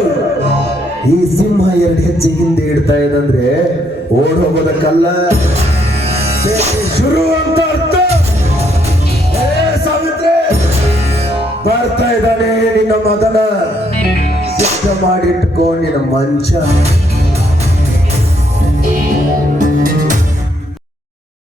ಈ ಸಿಂಹ 2 ಹೆಜ್ಜೆ ಹಿಂದೆ ಇಡ್ತಾ ಇದಂದ್ರೆ ಓಡ್ ಹೋಗೋದಕ್ಕಲ್ಲ, ಶುರು ಅಂತ ಅರ್ಥ. ಏ ಸಾವಿತ್ರಿ, ಬರ್ತಾ ಇದ್ದಾನೆ ನಿನ್ನ ಮದನ. ಸಿದ್ಧ ಮಾಡಿಟ್ಕೋ ನಿನ್ನ ಮಂಚ.